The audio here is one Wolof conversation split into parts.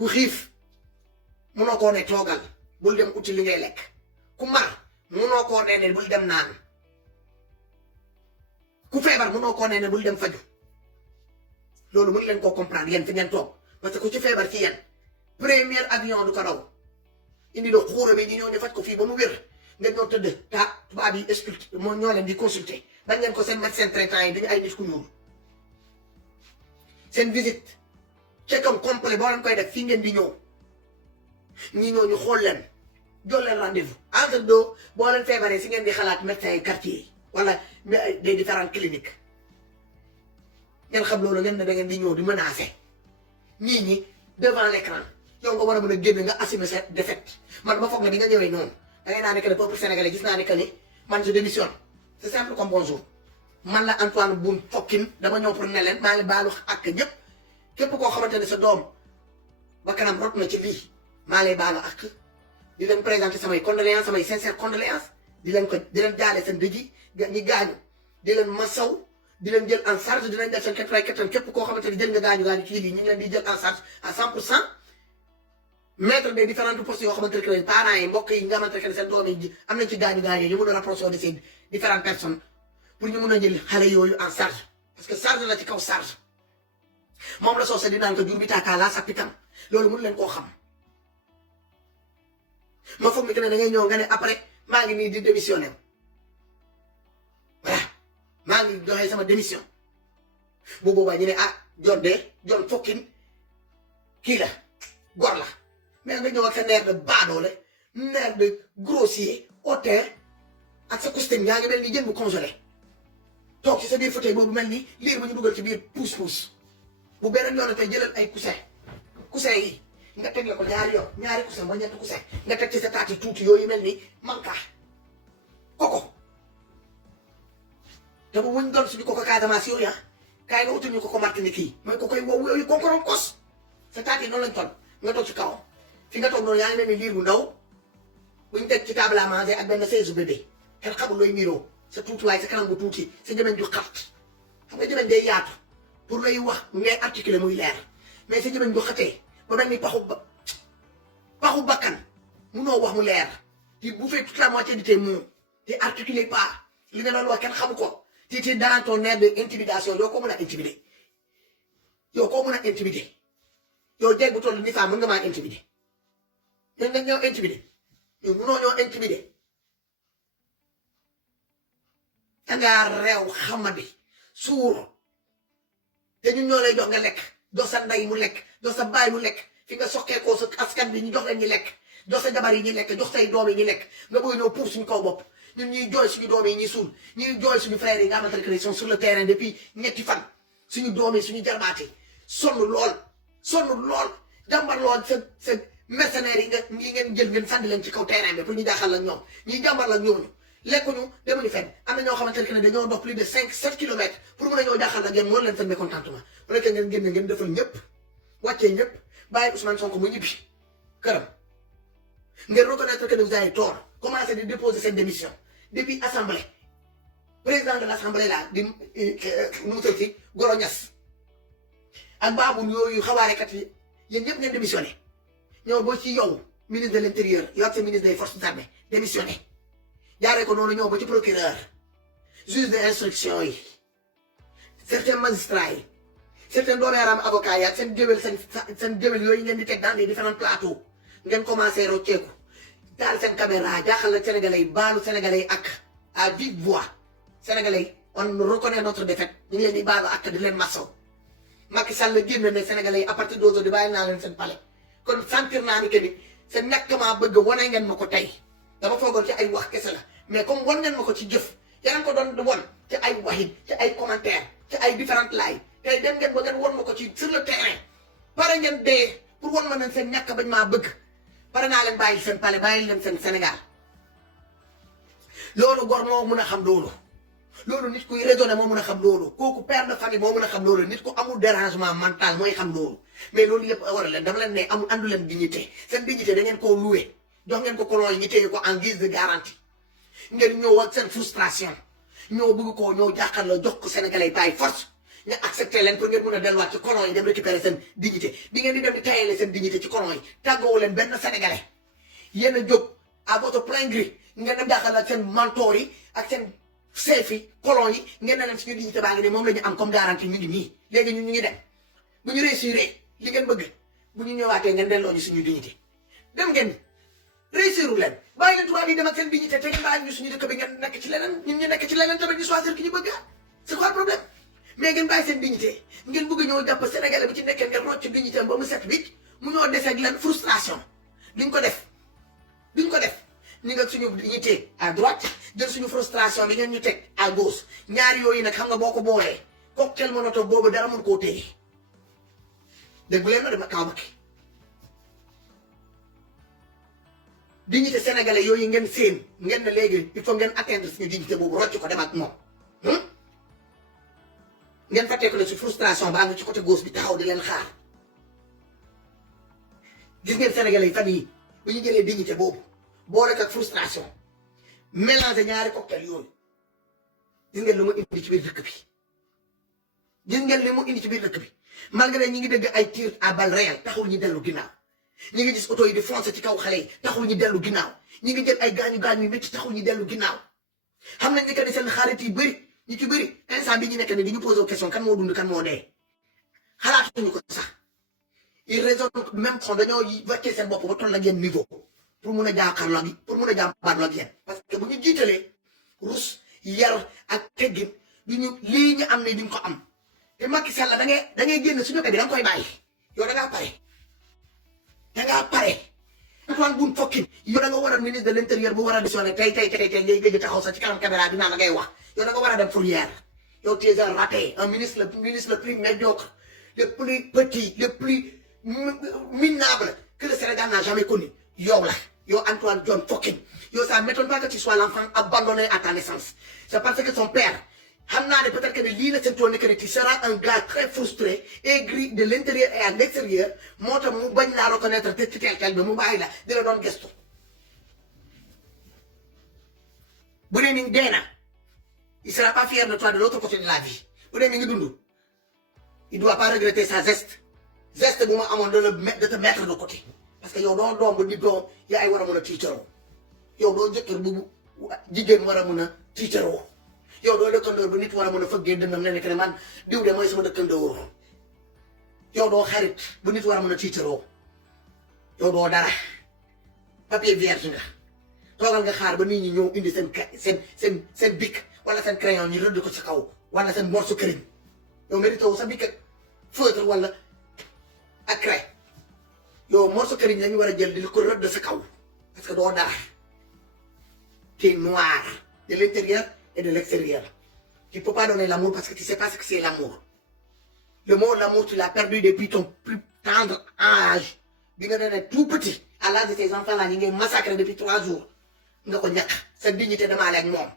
ku xiif munoo koo ne toogal bul dem uti li ngay lekk ku mar munoo koo ne bul dem naan ku feebar munoo koo ne bul dem faju loolu mën leen koo comprendre yéen fi ngeen toog parce que ku ci feebar ci yéen premier avion du ko daw indi do xuura bi ñu ñëw di faj ko fii ba mu wér nga ñëw tëdd tubaab yi expliqué moo ñoo leen di consulter bañ ngeen ko seen médecin traitant yi dañu ay nit ku ñuul seen visite check-up complet boo leen koy def fii ngeen di ñëw ñi ñëw ñu xool leen jox leen rendez-vous entre deux boo leen feebaree si ngeen di xalaat médecin yi quartier yi wala des différentes cliniques ngeen xam loolu ngeen ne da ngeen di ñëw di menacer nit ñi devant l'écran yow nga war a mën a génn nga assumer sa défaite man ma foog ne di nga ñëwee noonu da ngay naa ne que le peuple sénégalais gis naa ne que ni man je démissionne c'est simple comme bonjour man la Antoine Boun Fokkin dama ñëw pour ne leen maa ngi baalu ak ñëpp képp koo xamante ne sa doom ba kanam rot na ci lii maa lay baalu ak di leen présenter samay condoléances samay sincères condoléances di leen jaale seen dëj ñi gaañu di leen masaw di leen jël en charge dinañ def seen kattan képp koo xamante ne jël nga gaañu ci lii ñu ngi leen di jël en charge à 100%. mettre des différentes postes yoo xamante ne parents yi mbokk yi nga xamante ne seen doom yi am nañ ci gaañu ñu mun a rapprocher de ces différentes personnes pour ñu mun a jël xale yooyu en charge parce que charge la ci kaw charge moom la soose di naan ko jur bi taakaa laa sappi kam loolu mun leen koo xam ma foog ni que ne da ngay ñëw nga ne après maa ngi nii di démissionner voilà maa ngi joxe sama démission bu boobaa ñu ne ah John Fokkin kii la gor la mais nga ñëw ak sa nerf de baadoole nerf de grossier hautain ak sa costume yaa ngi mel ni jën bu congelé toog ci sa biir fauteuil boobu mel ni liir bu ñu dugal ci biir pousse-pousse bu beneen yoon tey jëlal ay coussin yi nga teg la ko ñaari coussin ba ñetti coussin nga teg ci sa taati tuuti yooyu mel ni manka koko te bu wuñ doon suñu koko Casamance yooyu kaay nga utul ñu koko Martinique yi mooy ko koy wow yooyu konkorom kos sa taati noonu lañ toll nga toog ci kaw fi nga toog noonu yaa ngi mel ni liir bu ndaw buñ teg ci table à manger ak benn seize bébé xel xamul looy niroo sa tuutiwaay sa kanam bu tuuti sa jëmeñ ju xat xam nga jëmeñ day yaatu pour lay wax ngay articuler muy leer mais sa jëmeñ bu xatee ba mel ni paxu bakkan munoo wax mu leer ti bu fekk toute la moitié de tes mots te articuler pas li nga doon wax kenn xamu ko te dans ton air de intimidation yoo ko mën a intimider yow jeeg bu toll ni saa mën nga maa intimider ñun dañ ñoo intimider ñun munoo ñoo intimider dangaa reew xamadi suur te ñun ñoo lay jox nga lekk jox sa ndey mu lekk jox sa baay mu lekk fi nga soqee ko sa askan bi ñu jox leen ñi lekk jox sa jabar yi ñi lekk jox say doom yi ñi lekk nga bëgg ñëw pour suñu kaw bopp ñun ñuy jooy suñu doom yi ñuy suul ñuy jooy suñu frères yi nga xamante ne sont sur le terrain depuis ñetti fan suñu doom yi suñu jarbaate sonn lool jàmbar lool sa mercenaires yi ngeen jël ngeen sànni leen ci kaw terrain bi pour ñu jaaxal la ñoom ñuy jàmbar la ñooñu lekkuñu demuñu fenn am na ñoo xamante ne dañoo dox plus de 5-7 kilomètres pour mën a ñoo jaaxal la ngeen mën leen seen mécontentement bu nekkee ngeen génne ngeen defal ñëpp wàccee ñëpp bàyyi Ousmane Sonko mu ñibbi këram ngeen reconnaître que vous avez tort commencé di déposer seen démission depuis assemblée président de l' assemblée là di nu mu tëdd Goro Ñas ak baabu yooyu xawaarekat yi yéen ñëpp ngeen démissionné ñëw boo ci yow ministre de l' intérieur yow ak sa ministre des forces armées démissionné jaaree ko noonu ñëw ba ci procureur juge d' instruction yi certains magistrats yi certains doomeeraam avocats yi ak seen géwél yooyu ngeen di teg dans les différents plateaux ngeen commencé rocceeku daal seen caméra jaaxal la sénégalais yi baalu sénégalais yi ak à vive voix sénégalais yi on reconnaît notre défaite ñu ngi leen di baalu ak di leen masaw Macky Sall génn ne sénégalais yi à partir d'aujourd'hui bàyyi naa leen seen palais kon sentir naa ni que ni seen ñàkk maa bëgg wane ngeen ma ko tey dama foogoon ci ay wax kese la mais comme wan ngeen ma ko ci jëf yaa ko doon won ci ay waxin ci ay commentaires ci ay différentes laay tey dem ngeen ba ngeen won ma ko ci sur le terrain pare ngeen dee pour wan ma ne seen ñàkk bañ maa bëgg pare naa leen bàyyi seen palais bàyyi leen seen Sénégal loolu gor moo mën a xam loolu nit kuy raisonné moo mën a xam loolu kooku père de famille moo mën a xam loolu nit ku amul dérangement mental mooy xam loolu mais loolu yëpp war a leen dama leen ne amul andu leen dignité seen dignité da ngeen koo loué jox ngeen ko colon yi ñu téye ko en guise de garantie ngeen ñëw ak seen frustration ñoo bëgg koo ñëw jàkkaar la jox ko sénégalais by force ñu accepté leen pour ngeen mun a delluwaat ci colon yi dem récupérer seen dignité bi ngeen di dem di tayale seen dignité ci colon yi tàggoo leen benn sénégalais yéen a jóg à votre plein gré ngeen dem jàkkaarloo ak seen mentor yi ak seen chef yi colon yi ngeen ne leen suñu dignité baa ngi nii moom la ñu am comme garantie ñu ngi nii léegi ñun ñu ngi dem bu ñu réussir li ngeen bëgg bu ñu ñëwaatee ngeen delloo ñu suñu dignité dem ngeen réussiru leen bàyyi leen tubaab yi dem ak seen dignité te ngeen bàyyi ñu suñu dëkk bi ngeen nekk ci leneen ñun ñu nekk ci leneen tamit ñu choisir ki ñu bëgg c'est quoi le problème mais ngeen bàyyi seen dignité ngeen bëgg ñoo jàpp sénégalais bi ci nekkee ngeen rocc dignité ba mu set bi mu ñoo dese ak leen frustration duñ ko def ñu nga suñu dignité à droite jël suñu frustration bi ngeen ñu teg à gauche ñaari yooyu nag xam nga boo ko boolee cocktail molotov boobu dara mun koo téye dégg leen ma dama kaw ba ki dignité sénégalais yooyu ngeen seen ngeen ne léegi il faut ngeen atteindre suñu dignité boobu rocc ko dem ak moom ngeen fàttee ko ne su frustration baa ngi ci côté gauche bi taxaw di leen xaar gis ngeen sénégalais yi fan yi bu ñu jëlee dignité boobu boole ak frustration mélanger ñaari cocktail yooyu gis ngeen lu mu indi ci biir dëkk bi gis ngeen li mu indi ci biir dëkk bi malgré ñi ngi dégg ay tir à balle réelle taxul ñu dellu ginnaaw ñi ngi gis oto yi di foncer ci kaw xale yi taxul ñu dellu ginnaaw ñi ngi jël ay gaañu yu métti taxul ñu dellu ginnaaw xam nañ ni que ni seen xarit yi bëri ñu ci bëri instant bi ñu nekk ni di ñu posé question kan moo dund kan moo dee xalaatuñu ko sax il raisonne même xon dañoo wàccee seen bopp ba toll ak yéen niveau pour mun a jàkkaarloo gi pour mun a jàmbaarloo ak yéen parce que bu ñu jiitalee rus yar ak teggin du ñu lii ñu am ne duñ ko am te Macky Sall da ngay génn suñu bi da nga koy bàyyi yow da ngaa pare Antoine Boun Fokkin yow da nga war a ministre de l'intérieur bu war a démissionné tey ngay gëj taxaw sax ci kanam caméra bi naan la ngay wax yow da nga war a dem fourrière yow tu es un raté un ministre le plus médiocre le plus petit le plus minable que le Sénégal n'a jamais connu yow la yow Antoine John Fokkin yow ça m'étonne pas que tu sois l'enfant abandonné à ta naissance c'est parce que son père xam naa ne peut-être que lii la seen tool que tu seras un gars très frustré aigri de l'intérieur et à l'extérieur moo tax mu bañ laa reconnaître te ci teel bi mu bàyyi la di la doon gestu bu dee ni dee na il sera pas fier de toi de l'autre côté de la vie bu dee mi ngi dund il doit pas regretter sa geste bu ma amoon de te mettre de côté parce que yow doo doom bu nit doo yaay war a mën a tiitaroo yow doo jëkkër bu jigéen war a mën a tiitaroo yow doo dëkkandoor bu nit war a mën a fëggee dënnam ne ne man diw de mooy sama dëkkandoor yow doo xarit bu nit war a mën a tiitaroo yow doo dara papier vierge nga toogal nga xaar ba nit ñi ñëw indi seen bic wala seen crayon ñu rëdd ko ci kaw wala seen morceau këriñ yow mérite wu sa bic ak feutre wala ak craie yow morceau këriñ lañu war a jël di ko rëdd sa kaw parce que doo dara t'es noir de l'intérieur et de l'extérieur. Tu ne peux pas donner l'amour parce que tu ne sais pas ce que c'est l'amour. Le mot l'amour, tu l'as perdu depuis ton plus tendre âge. Tu es tout petit. À l'âge de tes enfants, là, tu es massacré depuis 3 jours. Tu as cette dignité de mal avec moi.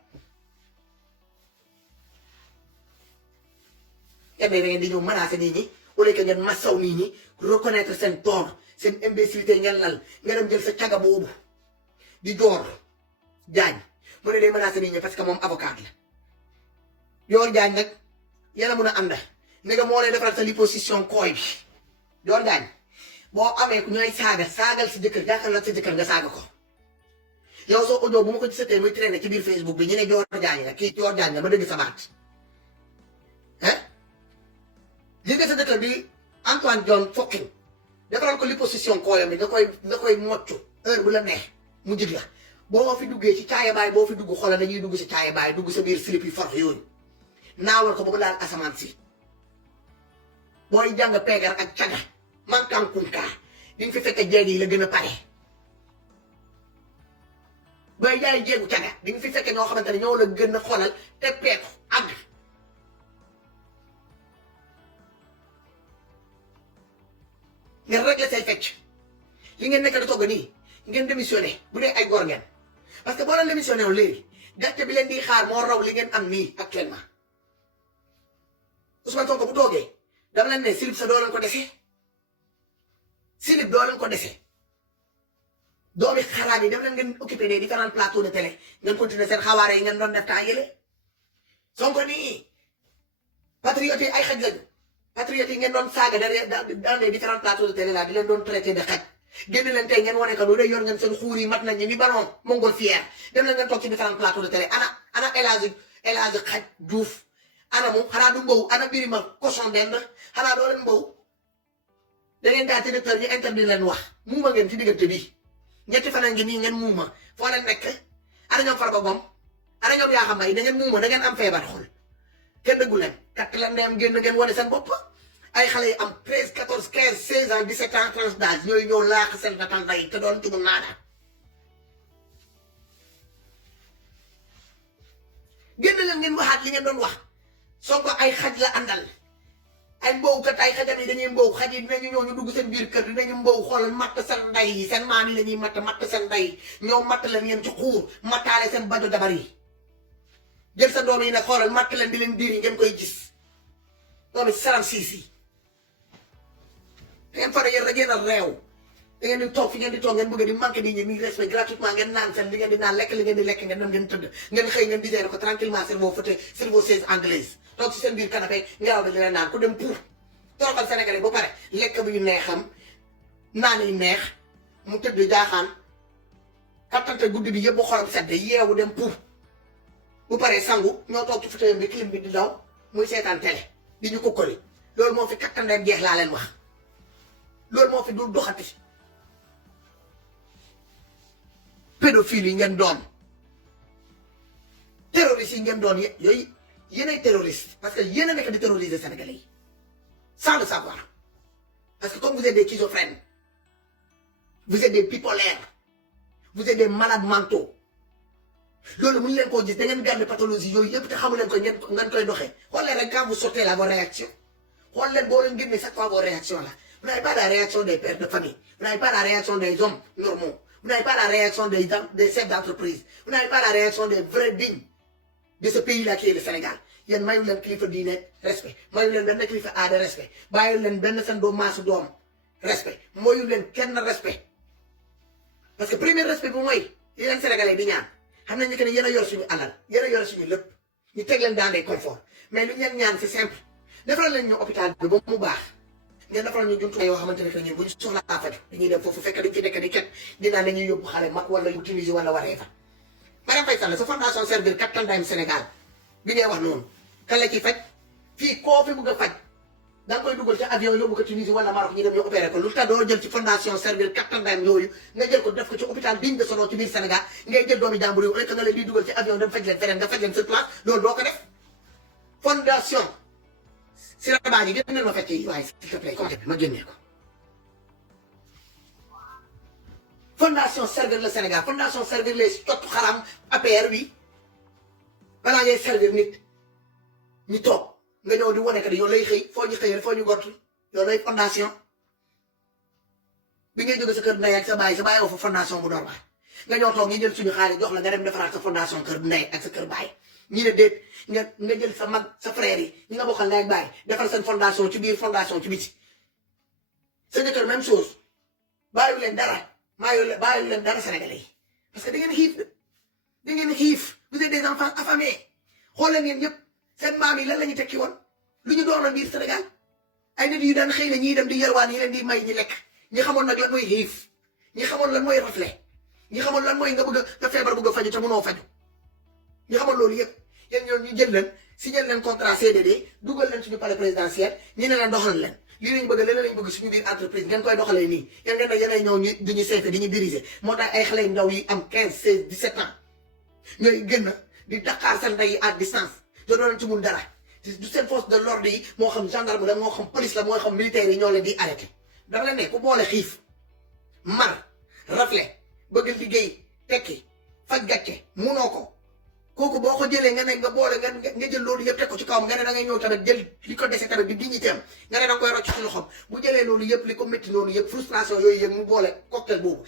Et bien, tu as menacé les gens. Au lieu que tu massaw les gens, reconnaître ses torts, ses imbécilités, tu as dit que tu as dit di door Diagne mu ne day menacé nit ñi parce que moom avocat la Dior Diagne nag yàlla mun a ànd ne nga moo lay defaral sa liposuction kooy bi Dior Diagne boo amee ku ñooy saagal si jëkkër jàkkaarloo sa jëkkër nga saaga ko yow soo audio bu ma ko gisatee muy traîner ci biir Facebook bi ñu ne Dior Diagne la kii Dior Diagne la ma dëgg sa baat gis nga sa jëkkër bi Antoine John Fokkin defaral ko liposuction kooyam bi nga koy moccu heure bu la neex mu jig la boo fi duggee ci caaya baay boo fi dugg xoolal dañuy dugg si caaya baay dugg sa biir slip yi forox yooyu naawal ko ba mu laal asamaan si booy jàng peegar ak caga mankan kunkaa di nga fi fekk jeeg yi la gën a pare booy jaay jeegu caga di nga fi fekk ñoo xamante ne ñoo la gën a xoolal te peeku àgg ngeen régler say fecc li ngeen nekk di togg nii ngeen démissionné bu dee ay góor ngeen parce que boo leen démissionné wu léegi gàcce bi leen di xaar moo raw li ngeen am nii actuellement Ousmane Sonko bu toogee dama leen ne silib sa doo leen ko dese silib doo leen ko dese doomi xalaat yi dama leen ngeen occupé des différents plateaux de télé ngeen continuer seen xawaare yi ngeen doon def temps yële Sonko nii patriotes yi ay xaj lañu patriotes yi ngeen doon saaga dans les différents plateaux de télé là di leen doon traité de xaj génn leen tey ngeen wane que lu dee yor ngeen seen xuur yi mat nañ ni ballon montgolfière dem leen ngeen toog ci différents plateaux de télé ana El Hadj Xaj Diouf ana mu xanaa du mbow ana Birima cochon dend xanaa doo leen mbow da ngeen daa directeur ñu interdit leen wax muuma ngeen ci diggante bi ñetti fan ngi nii ngeen muuma foo leen nekk ana ñoom Farba Ngom ana ñoom yaa xam ay da ngeen muuma da ngeen am feebar xol kenn dëggu leen kat leen dem génn ngeen wane seen bopp ay xale yi am 13 14 15 16 ans 17 ans tranche d'âge ñooy ñëw laax seen fatanta yi te doon tumu naada génn leen ngeen waxaat li ngeen doon wax Sonko ay xaj la àndal ay mbowkat ay xajam yi dañuy mbow xaj yi dinañu ñëw ñu dugg seen biir kër dinañu mbow xoolal matt seen nday yi seen maam yi la ñuy matt seen nday ñoo matt leen ngeen ci xuur mattaale seen bajo dabar yi jël sa doom yi nag xoolal matt leen di leen diir yi ngeen koy gis doomi saram siis yi da ngeen fara yéen rek ngeen a réew da ngeen di toog fi ngeen di toog ngeen bëgg di manqué nit ñi ni respect gratuitement ngeen naan seen li ngeen di naan lekk li ngeen di lekk ngeen dem ngeen tëdd ngeen xëy ngeen digéré ko tranquillement cerveau fëte cerveau chaise anglaise toog si seen biir canapé ngelaw bi di leen naan ku dem pour toroxal Sénégalais ba pare lekk bi yu neexam naan yi neex mu tëdd jaaxaan kattante guddi bi yëpp bu xolam sedd yeewu dem pour bu paree sangu ñoo toog ci fauteuil bi clim bi di daw muy seetaan télé di ñu kokkali loolu moo fi kattandeem jeex laa leen wax loolu moo fi du doxati pédophile yi ngeen doon terroriste yi ngeen doon yooyu yéenay terroriste parce que yéen a nekk di terroriser Sénégalais yi sans le savoir parce que comme vous êtes des schizophrènes vous êtes des bipolaires vous êtes des malades mentaux loolu mënu leen koo gis da ngeen garder pathologie yooyu yëpp te xamu leen ko ngeen koy doxee xool leen rek quand vous sortez là vos réactions xool leen boo leen génnee chaque fois vos réactions là vous n'avez pas la réaction des pères de famille vous n'avez pas la réaction des hommes normaux vous n'avez pas la réaction des chefs d'entreprise vous n'avez pas la réaction des vrais dignes de ce pays là qui est le Sénégal yéen mayu leen kilifa diine respect mayu leen benn kilifa aada respect bàyyi leen benn seen doom maasu doom respect mayu leen kenn respect parce que premier respect bu mooy yi leen Sénégalais di ñaan xam nañ que ne yéen a yor suñu alal yéen a yor suñu lépp ñu teg leen dans des conforts mais lu ñu leen ñaan c'est simple defaral leen ñu hôpital bi ba mu baax ngeen defaral ñu jumtuwaay yoo xamante ne que ñun bu ñu soxlaa faju dañuy dem foofu fekk dañ ci nekk di ket dinaa dañuy yóbbu xale mag wala yu Tunisie wala waree fa Marième Faye Sall sa fondation Servir Capital Time Sénégal bi ngay wax noonu kan la ciy faj fii koo fi bëgg a faj da nga koy dugal ci avion yóbbu ko Tunisie wala Maroc ñu dem ñu opéré ko lu tax doo jël ci fondation Servir Capital Time yooyu nga jël ko def ko ci hôpital digne de son nom ci biir Sénégal ngay jël doomi jàmbur yi au lieu que nga leen di dugal ci avion dem faj leen feneen nga faj leen sur place loolu doo ko def fondation Sira Badji génneel ma fecc yi waaye s'il te plaît ma génnee ko fondation Servir le Sénégal fondation Servir les cottu xaram APR bi balaa ngay servir nit ñu toog nga ñëw di wane que yow lay xëy foo ñu xëyee foo ñu gott yow lay fondation bi ngay jóge sa kër ndey ak sa baay woo fa fondation bu normal nga ñëw toog ñu jël suñu xaalis jox la nga dem defaraat sa fondation kër ndey ak sa kër baay ñi ne déet nga jël sa mag sa frère yi ñi nga bokkal ndey ak baay defar seen fondation ci biir fondation ci biti sa jëkkër même chose bàyyi leen dara bàyyi leen dara Sénégalais yi parce que da ngeen xiif vous êtes des enfants affamés xool leen yëpp seen maam yi lan la ñu tekki woon lu ñu doonoon biir Sénégal ay nit yu daan xëy na ñii dem di yalwaan yi leen di may ñi lekk ñi xamoon nag lan mooy xiif ñi xamoon lan mooy rafle ñi xamoon lan mooy nga feebar bëgg a faju te mënoo faju ñi xamoon loolu yëpp yéen ñoom ñu jël leen signé leen contrat CDD dugal leen suñu palais présidentiel ñu ne leen doxal leen lii lañ bëgg leneen lañ bëgg suñu biir entreprise ngeen koy doxalee nii yéen ngeen ne yéenay ñëw ñu duñu seete di ñu diriger moo tax ay xale yu ndaw yi am 15 16 17 ans ñooy gën a di Dakar seen ndey à distance te doon ci mun dara du seen force de l'ordre yi moo xam gendarme la moo xam police la moo xam militaire yi ñoo leen di arrêté dama leen ne ku boole xiif mar rafle bëgg liggéey tekki faj gàcce munoo ko kooku boo ko jëlee nga ne nga boole nga jël loolu yëpp teg ko ci kawam nga ne da ngay ñëw tamit jël li ko dese tamit di dignité am nga ne da nga koy rocc ci loxoom bu jëlee loolu yëpp li ko métti loolu yëpp frustration yooyu yëpp mu boole cocktail boobu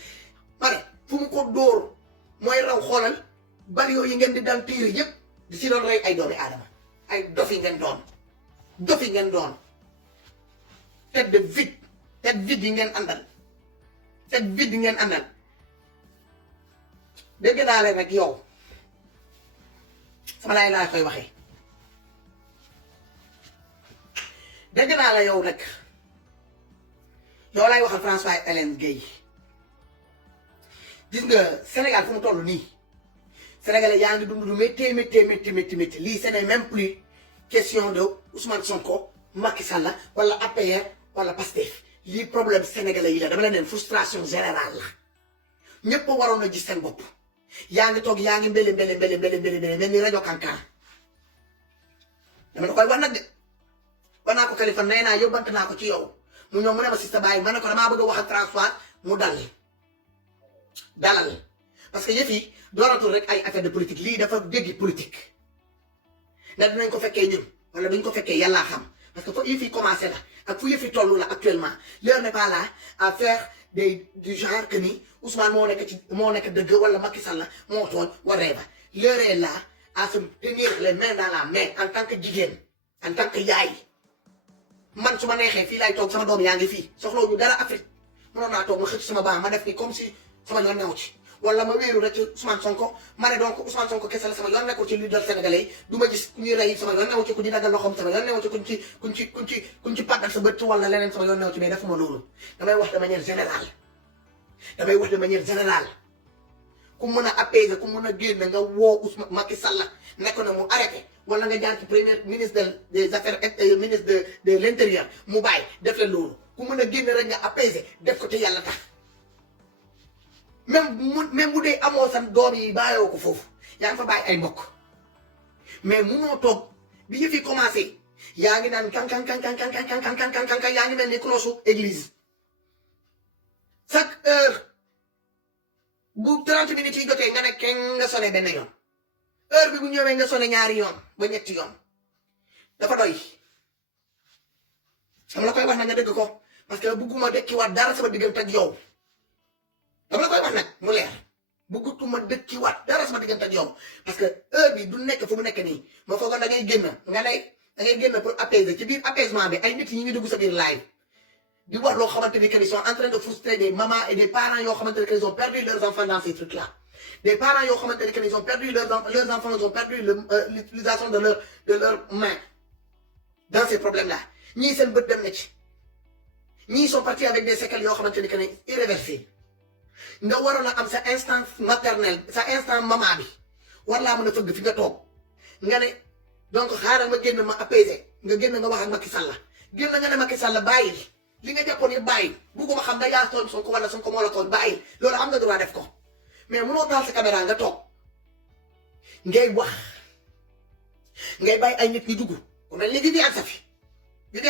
pare fu mu ko dóor mooy raw xoolal bari yooyu ngeen di daan tiir yëpp di si doon rey ay doomi aadama ay dofi ngeen doon tête de vide yi ngeen àndal tête vide yi ngeen àndal dégg naa leen rek yow sama laay laa koy waxee dégg naa la yow nag yow laay waxal François Hélène Guèye gis nga Sénégal fu mu toll nii Sénégalais yaa ngi dund lu métti lii ce n'est même plus question de Ousmane Sonko Macky Sall wala APR wala Pastef lii problème sénégalais yi la dama la neen frustration générale la ñëpp waroon a gis seen bopp yaa ngi toog yaa ngi mbele mel ni rajo Kankan dama la koy wax nag de war naa ko Kaliphone nee naa yóbbante naa ko ci yow mu ñëw mu ne ma si sa bàyyi ma ne ko damaa bëgg a wax ak François mu dalal parce que yëf yi dooratul rek ay affaire de politique lii dafa déggi politique ndax dinañ ko fekkee ñun wala duñ ko fekkee yàllaa xam parce que fa yëf yi commencé la ak fu yëf yi toll la actuellement l'heure n'est pas là à faire du genre que ni Ousmane moo nekk dëgg wala Macky Sall moo tooñ whatever l'heure est là à se tenir les mains dans la main en tant que jigéen en tant que yaay man su ma neexee fii laay toog sama doom yaa ngi fii soxloo ñu dara Afrique mënoon naa toog ma xëcc sama baa ma def ni comme si sama yoon newu ci wala ma wéeru rek ci Ousmane Sonko ma ne donc Ousmane Sonko kese la sama yoon nekkul ci leader sénégalais yi du ma gis ku ñuy rey sama yoon newu ci ku ñu daggal loxoom sama yoon newu ci kuñ ci pàggal sa bët wala leneen sama yoon newu ci mais defuma loolu damay wax de manière générale ku mën a apaiser ku mën a génn nga woo Ousmane Macky Sall nekk na mu arrêté wala nga jaar ci premier ministre des affaires ministre de l'intérieur mu bàyyi def la loolu ku mën a génn rek nga apaiser def ko te yàlla tax même bu dee amoo san doom yi bàyyoo ko foofu yaa ngi fa bàyyi ay mbokk mais munoo toog bi ñu fi commencé yaa ngi naan kan yaa ngi mel ni cloche église chaque heure bu 30 minutes yi jotee nga ne kenn nga sonné benn yoon heure bi bu ñëwee nga sonné ñaari yoon ba ñetti yoon dafa doy dama la koy wax nag nga dëgg ko parce que bugguma dekkiwaat dara sama diggante ak yow dama la koy wax nag mu leer buggutuma dekkiwaat dara sama diggante ak yow parce que heure bi du nekk fu mu nekk nii ma foogoon da ngay génn nga ne da ngay génn pour apaiser ci biir apaisement bi ay nit yi ngi dugg sa biir live di wax loo xamante ni que ils sont en train de frustrer des mamans et des parents yoo xamante ne que ils ont perdu leurs enfants dans ces trucs là des parents yoo xamante ne que ils ont perdu leurs enfants ils ont perdu l'utilisation de leur main dans ces problèmes là ñii seen bët dem na ci ñii sont partis avec des séquelles yoo xamante ni que irréversibles nga waroon a am sa instance maternelle sa instant maman bi war laa mën a fëgg fi nga toog nga ne donc xaaral ma génn ma apaiser nga génn nga wax ak Macky Sall génn nga ne Macky Sall bàyyi li nga jàppoon yëpp bàyyi bugguma xam nga yaa tooñ Sonko wala Sonko moo la tooñ bàyyi loolu am nga droit def ko mais munoo taal sa caméra nga toog ngay wax ngay bàyyi ay nit ñi dugg ku mel ni Viviane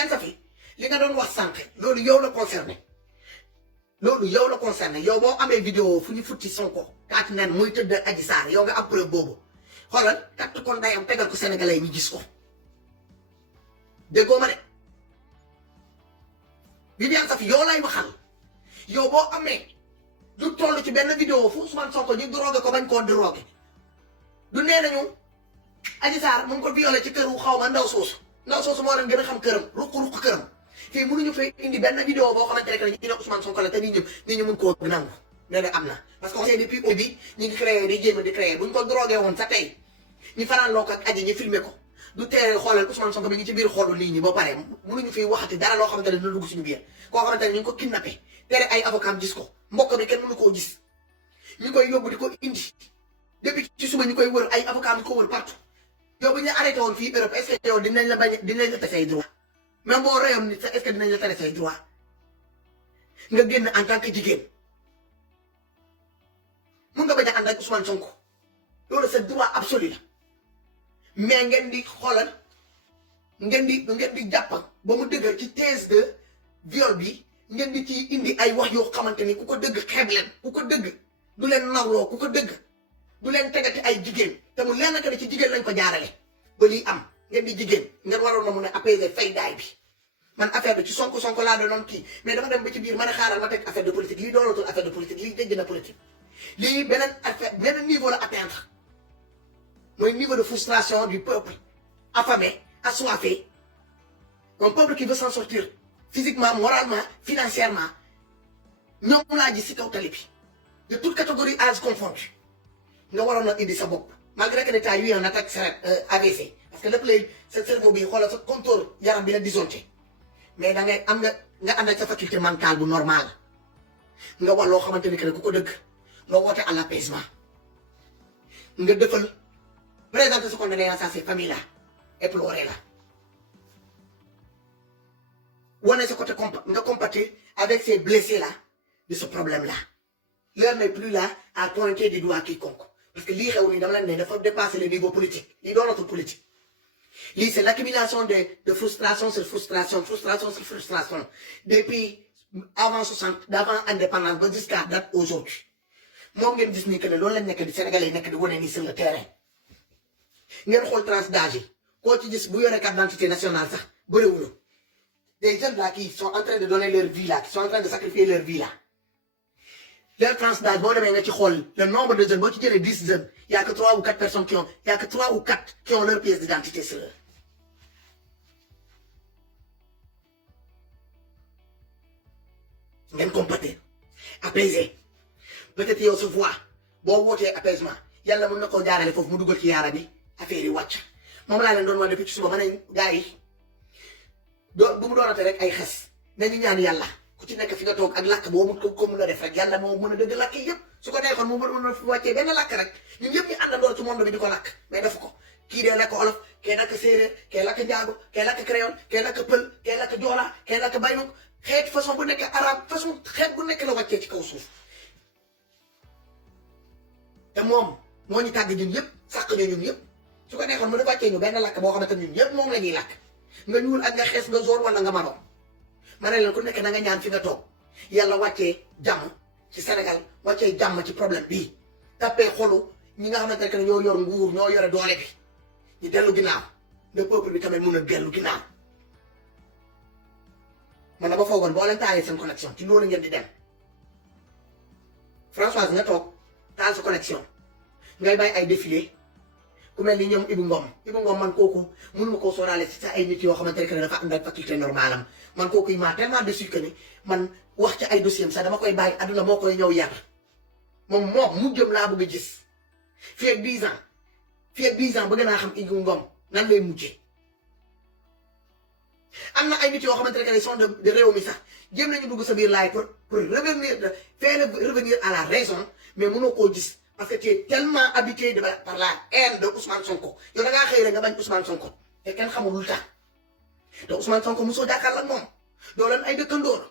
Safi li nga doon wax sànq loolu yow la concerné yow boo amee vidéo fu ñu futti Sonko kaati nen muy tëdd Adji Sarr yow nga am preuve boobu xoolal katt kon day am tegal ko sénégalais yi ñu gis ko déggoo ma de Viviane Safi yow lay waxal yow boo amee du toll ci benn vidéo fu Ousmane Sonko ñu drogué ko bañ koo drogué du nee nañu Adji Sarr mu ngi ko violé ci këru xaw ma ndaw soosu moo leen gën a xam këram ruq këram fii mënuñu fay indi benn vidéo boo xamante ne ñu ne Ousmane Sonko la te nit ñi mun koo nangu nee na am na parce que on sait depuis au début ñu ngi créé di jéem a di créé buñ ko drogué woon sa tey ñu fanaan loo ko ak aji ñu filmé ko du teere xoolal Ousmane Sonko bi ngi ci biir xolu nit ñi ba pare mënuñu fiy waxati dara loo xamante ne dina dugg suñu biir koo xamante ne ñu ngi ko kidnappé tere ay avocat gis ko mbokk bi kenn mënu koo gis ñu koy yóbbu di ko indi depuis ci suba ñu koy wër ay avocat ñu ko wër partout yow bu ñu arrêté woon fii Europe est-ce que yow dinañ la tere say droit même boo reyoon nit sax est-ce que dinañ la tere say droit nga génn en tant que jigéen mun nga bañ a ànd ak Ousmane Sonko loolu c'est droit absolu la mais ngeen di xoolal ngeen di jàpp ba mu dëggal ci thèse de viol bi ngeen di ci indi ay wax yoo xamante ni ku ko dëgg xeeb leen ku ko dëgg du leen nawloo ku ko dëgg du leen tegati ay jigéen te mu leen naka ne ci jigéen lañ ko jaarale ba lii am ngeen di jigéen ngeen waroon na mun a apaiser fay daay bi man affaire bi ci Sonko laa doon kii mais dafa dem ba ci biir ma ne xaaral ma teg affaire de politique lii doonatul affaire de politique lii dégg na politique lii beneen niveau la atteindre mooy niveau de frustration du peuple affamé assoiffé un peuple qui veut s'en sortir physiquement moralement financièrement ñoom laa gis si kaw tali bi de toute catégorie âge confondu nga waroon a indi sa bopp malgré que ne t'as eu un attaque AVC parce que lépp lay sa cerveau bi xoolal sa contour yaram bi la disjoncté mais da ngay am nga ànd ak sa faculté mentale bu normal nga wax loo xamante ni que ku ko dëgg nga woote à l'apaisement nga defal présenter sa condoléance à ces familles là éploré la wane sa côté nga compatir avec ces blessés là de ce problème là. L'heure n'est plus là à pointer du doigt quiconque parce que lii xew nii dama leen ne dafa dépasser le niveau politique lii doon notre politique lii c'est l'accumulation de frustration sur frustration depuis avant 60 d'avant indépendance ba jusqu'à date aujourd'hui moom ngeen gis nii que ne loolu lañ nekk di Sénégalais yi nekk di wane nii sur le terrain ngeen xool tranche d'âge yi koo ci gis bu yore carte d'identité nationale sax bëriwuñu des jeunes là qui sont en train de donner leur vie là qui sont en train de sacrifier leur vie là. Leur tranche d'âge boo demee nga ci xool le nombre de jeunes boo ci jëlee 10 jeunes y a que 3 ou 4 personnes qui ont y a que 3 ou 4 qui ont leur pièce d'identité sur eux. ngeen compatir apaiser peut-être yow sa voix boo wootee apaisement yàlla mën na koo jaarale foofu mu dugal ci yaara bi affaire yi wàcc moom laa leen doon wax depuis ci suba ma ne gars yi doo bu mu doonate rek ay xes nañu ñaan yàlla. ku ci nekk fi nga toog ak làkk boo mun ko mën a def rek yàlla moo mën a dëgg làkk yi yëpp su ko neexoon mu mën a fi wàccee benn làkk rek ñun yëpp ñu àndandoo ci monde bi di ko làkk mais def ko kii dee làkk olof kee làkk séeréer kee làkk njaago kee làkk créole kee làkk pël kee làkk joola kee làkk baynuk xeet façon bu nekk arabe façon xeet bu nekk la wàccee ci kaw suuf te moom moo ñu tàgg ñun yëpp sàq ñu ñun yëpp su ko neexoon mu def wàccee ñu benn làkk boo xamante ñun yëpp moom la ñuy làkk nga ñuul ak nga xees nga zone wala nga maroon ma ne leen ku nekk na nga ñaan fi nga toog yàlla wàccee jàmm ci Sénégal wàccee jàmm ci problème bii tàppee xolu ñi nga xamante ne ñoo yor nguur ñoo yore doole bi ñu dellu ginnaaw le peuple bi tamit mun a dellu ginnaaw man na ba foogoon boo leen taalee seen connexion ci loolu ngeen di dem Françoise nga toog taal sa connexion ngay bàyyi ay défilé ku mel ni ñoom Ibou Ngom man kooku mënuma koo sóoraale ci sa ay nit yoo xamante ne dafa ànd ak faculté normale am man kooku il m'a tellement déçu que ni man wax ci ay dossiers sax dama koy bàyyi àdduna moo koy ñëw yar moom mu jëm laa bëgg a gis fii ak 10 ans bëgg naa xam Ibou Ngom nan lay mujjee. am na ay nit yoo xamante ne sont de réew mi sax jéem nañu dugg sa biir laay pour revenir à la raison mais mënoo koo gis. Parce que tu es tellement habitué par la haine de Ousmane Sonko yow da ngaa xëy rek nga bañ Ousmane Sonko te kenn xamul lu tax te Ousmane Sonko mosoo jàkkaarloo ak moom doo leen ay dëkkandoor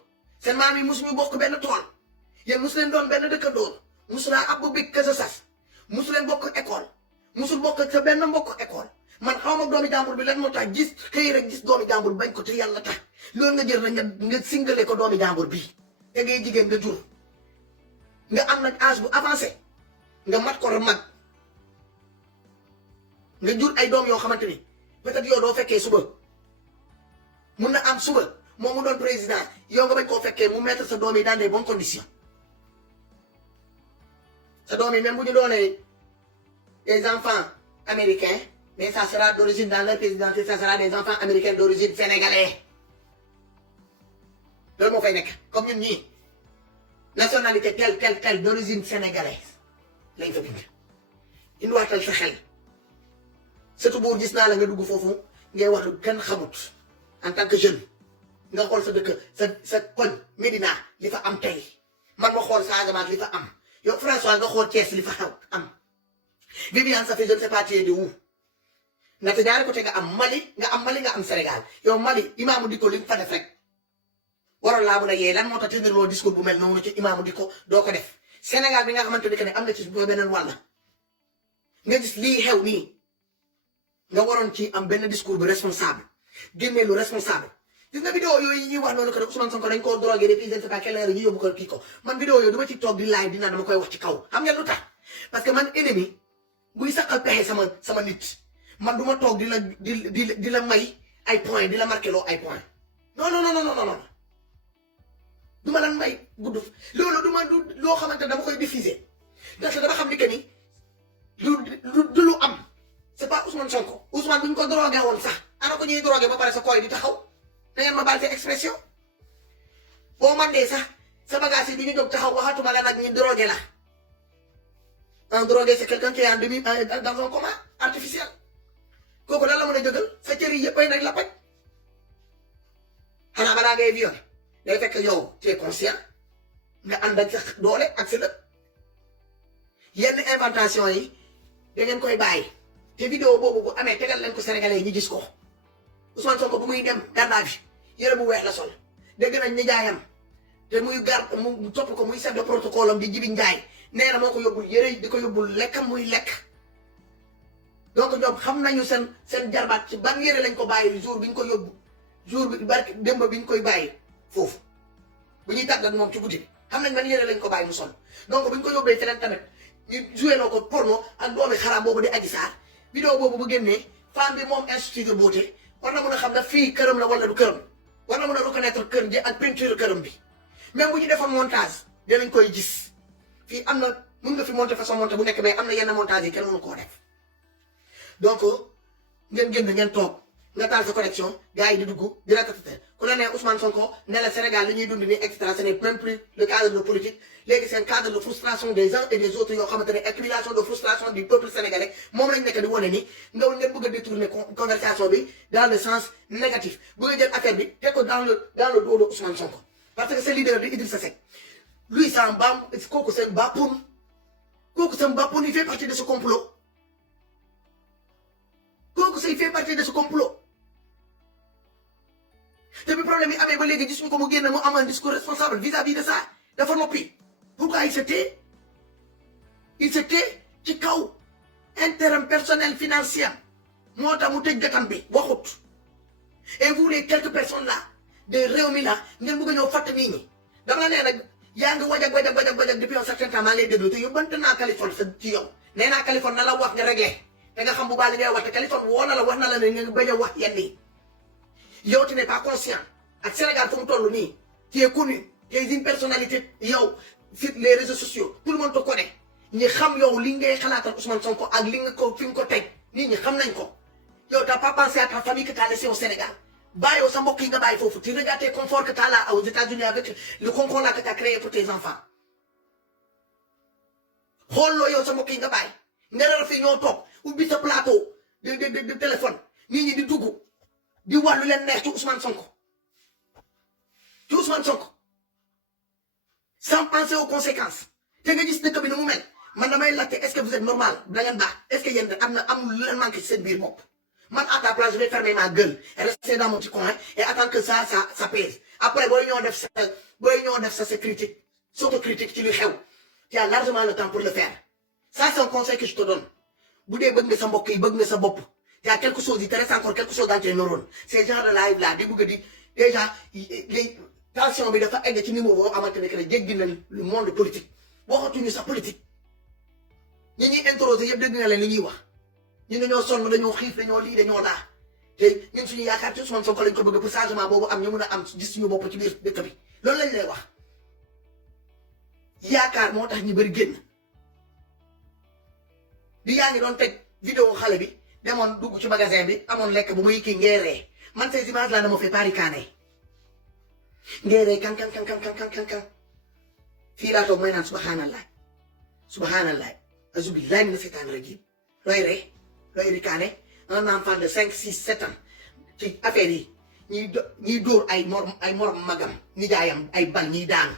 seen maam yi mosuñu bokk benn tool yéen mosu leen doon benn dëkkandoor mosu laa ab big ka sa sas mosu leen bokk école mosul bokk sa benn mbokk école man xaw ma doomi jàmbur bi lan moo tax gis xëy rek gis doomi jàmbur bañ ko te yàlla tax loolu nga jël rek nga singale ko doomi jàmbur bii te ngay jigéen nga jur nga am nag âge bu avancé. nga mat ko mag nga jur ay doom yoo xamante ni peut-être yow doo fekkee suba mun na am suba moom mu doon président yow nga bañ koo fekkee mu mettre sa doom yi dans des bonnes conditions sa doom yi même bu ñu doonee des enfants américains mais ça sera d'origine dans leur présidence ça sera des enfants américains d'origine sénégalais loolu moo fay nekk comme ñun ñii nationalité telle d'origine sénégalaise. lañ fa bind indiwaatal sa xel surtout boo gis naa la nga dugg foofu ngay wax lu kenn xamut en tant que jeune nga xool sa dëkk sa koñ Médina li fa am tey man ma xool Casamance li fa am yow François nga xool Thiès li fa xew am Viviane ça fait je ne sais pas de où ndaxte ñaari côté nga am Mali nga am Sénégal yow Mali Imaamu Dicko li fa def rek waroon laa mun a yee lan moo tax tëndarloo discours bu mel noonu ci Imaamu Dicko doo ko def Sénégal bi nga xamante ni que ne am na ci beneen wàll nga gis lii xew nii nga waroon ci am benn discours bu responsable génnee lu responsable gis nga vidéo yooyu ñuy wax noonu que ne Ousmane Sonko dañ koo drogué depuis je ne sais pas quelle heure ñu yóbbu ko kii ko man vidéo yooyu dama ci toog di live dina dama koy wax ci kaw xam ngeen lu tax parce que man ennemi buy saqal pexe sama nit man du ma toog di la may ay point di la marqué loo ay point non du ma lan may gudd loolu du loo xamante dama koy diffuser ndaxte dama xam ni que ni lu am c'est pas Ousmane Sonko Ousmane bu ñu ko drogué woon sax ana ko ñuy drogué ba pare sa koy di taxaw da ngeen ma baal ci expression boo man dee sax sa bagage yi di ñu jóg taxaw waxatuma la nag ñu drogué la un drogué c'est quelqu'un qui est dans un coma artificiel kooku lan la mën a jógal sa cër yi yëpp ay nag la paj xanaa balaa ngay violé day fekk yow tu es conscient nga ànd ak sa doole ak sa lépp yenn inventation yi da ngeen koy bàyyi te vidéo boobu bu amee tegal leen ko sénégalais yi ñu gis ko Ousmane Sonko bu muy dem garda bi yére bu weex la sol dégg nañ nijaayam te muy mu topp ko muy chef de protocole am di Jibi Njaay nee na moo ko yóbbul yére di ko yóbbul lekkam muy lekk donc ñoom xam nañu seen jarbaat ci ban yére lañ ko bàyyi jour bi ñu ko yóbbu jour bi barki démb bi ñu koy bàyyi foofu bu ñuy tàggat moom ci guddi bi xam nañ ban yére lañ ko bàyyi mu sol donc bu ñu ko yóbbee feneen tamit ñu joué loo ko porno ak doomi xaraam boobu di Adji Sarr vidéo boobu bu génnee femme bi moom institut de beauté war na mën a xam ne fii këram la wala du këram war na mën a reconnaître kër ji ak peinture këram bi même bu ñu defoon montage dinañ koy gis fii am na mën nga fi monter façon monter bu nekk mais am na yenn montage yi kenn mënu koo def donc ngeen génn ngeen toog nga taal sa connexion gars yi di dugg di ratatata ku la nee Ousmane Sonko ne la Sénégal li ñuy dund nii extra ce n'est même plus le cadre de politique léegi c'est un cadre de frustration des uns et des autres yoo xamante ne accumulation de frustration du peuple sénégalais moom lañ nekk di wane ni nga ngeen bëgg a détourner conversation bi dans le sens négatif bëgg a jël affaire bi teg ko dans le dos de Ousmane Sonko parce que c'est leader di Idrissa Seck lui c'est un bam kooku c'est un bapoun kooku c'est un bapoun il fait partie de ce complot kooku il fait partie de ce complot te bi problème yi amee ba léegi gisuñu ko mu génn mu am un discours responsable vis-à-vis de ça dafa noppi pourquoi il se tait ci kaw intérêt personnel financier moo tax mu tëj gàttam bi waxut et vous les quelques personnes là de réew mi la ngeen bëgg a ñëw fàtt nit ñi dama la nee nag yaa ngi wajag depuis un certain temps maa lay déglu te yóbbante naa Californie sa ci yow nee naa Californie na la wax nga réglé te nga xam bu baax li ngay wax te Californie woo na la wax na la ne nga bañ a wax yenn yi yow tu n'es pas conscient ak Sénégal fu mu toll nii tu es connu tu es une personnalité yow sur les réseaux sociaux tout le monde te connaît ñi xam yow li ngay xalaatal Ousmane Sonko ak li nga ko fi nga ko teg nit ñi xam nañ ko yow t'as pas pensé à ta famille que t'as laissé au Sénégal bàyyi sa mbokk yi nga bàyyi foofu tu regardes tes conforts que t'as là aux États-Unis avec le concours là que t'as créé pour tes enfants xooloo yow sa mbokk yi nga bàyyi nga dara fi ñoo toog ubbi sa plateau de téléphone nit ñi di dugg di wax lu leen neex ci Ousmane Sonko sans penser aux conséquences te nga gis dëkk bi ni mu mel man damay laajte est-ce que vous êtes normal da ngeen baax est-ce que yéen amul lu leen manqué ci seen biir bopp man à ta place je vais fermer ma gueule et rester dans mon petit coin et attendre que ça pèse après booy ñoo def sa critique s'autocritique ci li xew tu as largement le temps pour le faire ça c'est un conseil que je te donne bu dee bëgg nga sa mbokk yi bëgg nga sa bopp y a quelque chose il te reste encore quelque chose dans tes neurones ces genres de live là di bëgg a di déjà les tension bi dafa egg ci niveau boo xamante ne que ne jéggi na le monde politique waxatuñu sax politique ñi ñuy interroger yëpp dégg nga leen li ñuy wax ñu dañoo sonn dañoo xiif dañoo lii dañoo laa te ñun suñu yaakaar ci Ousmane Sonko lañ ko bëgg pour changement boobu am ñu mun a am gis suñu bopp ci biir dëkk bi loolu lañ lay wax yaakaar moo tax ñu bëri génn di yaa ngi doon teg vidéo xale bi demoon dugg ci magasin bi amoon lekk bu muy kii ngeeree man ces images là ne me fait pas ricaner ngeeree kan fii laa toog may naan subhanallah azubillahi mina seytaani rajim looy ricaner un enfant de 5 6 7 ans ci affaire yi ñiy dóor ay morom magam nijaayam ay bal ñiy daanu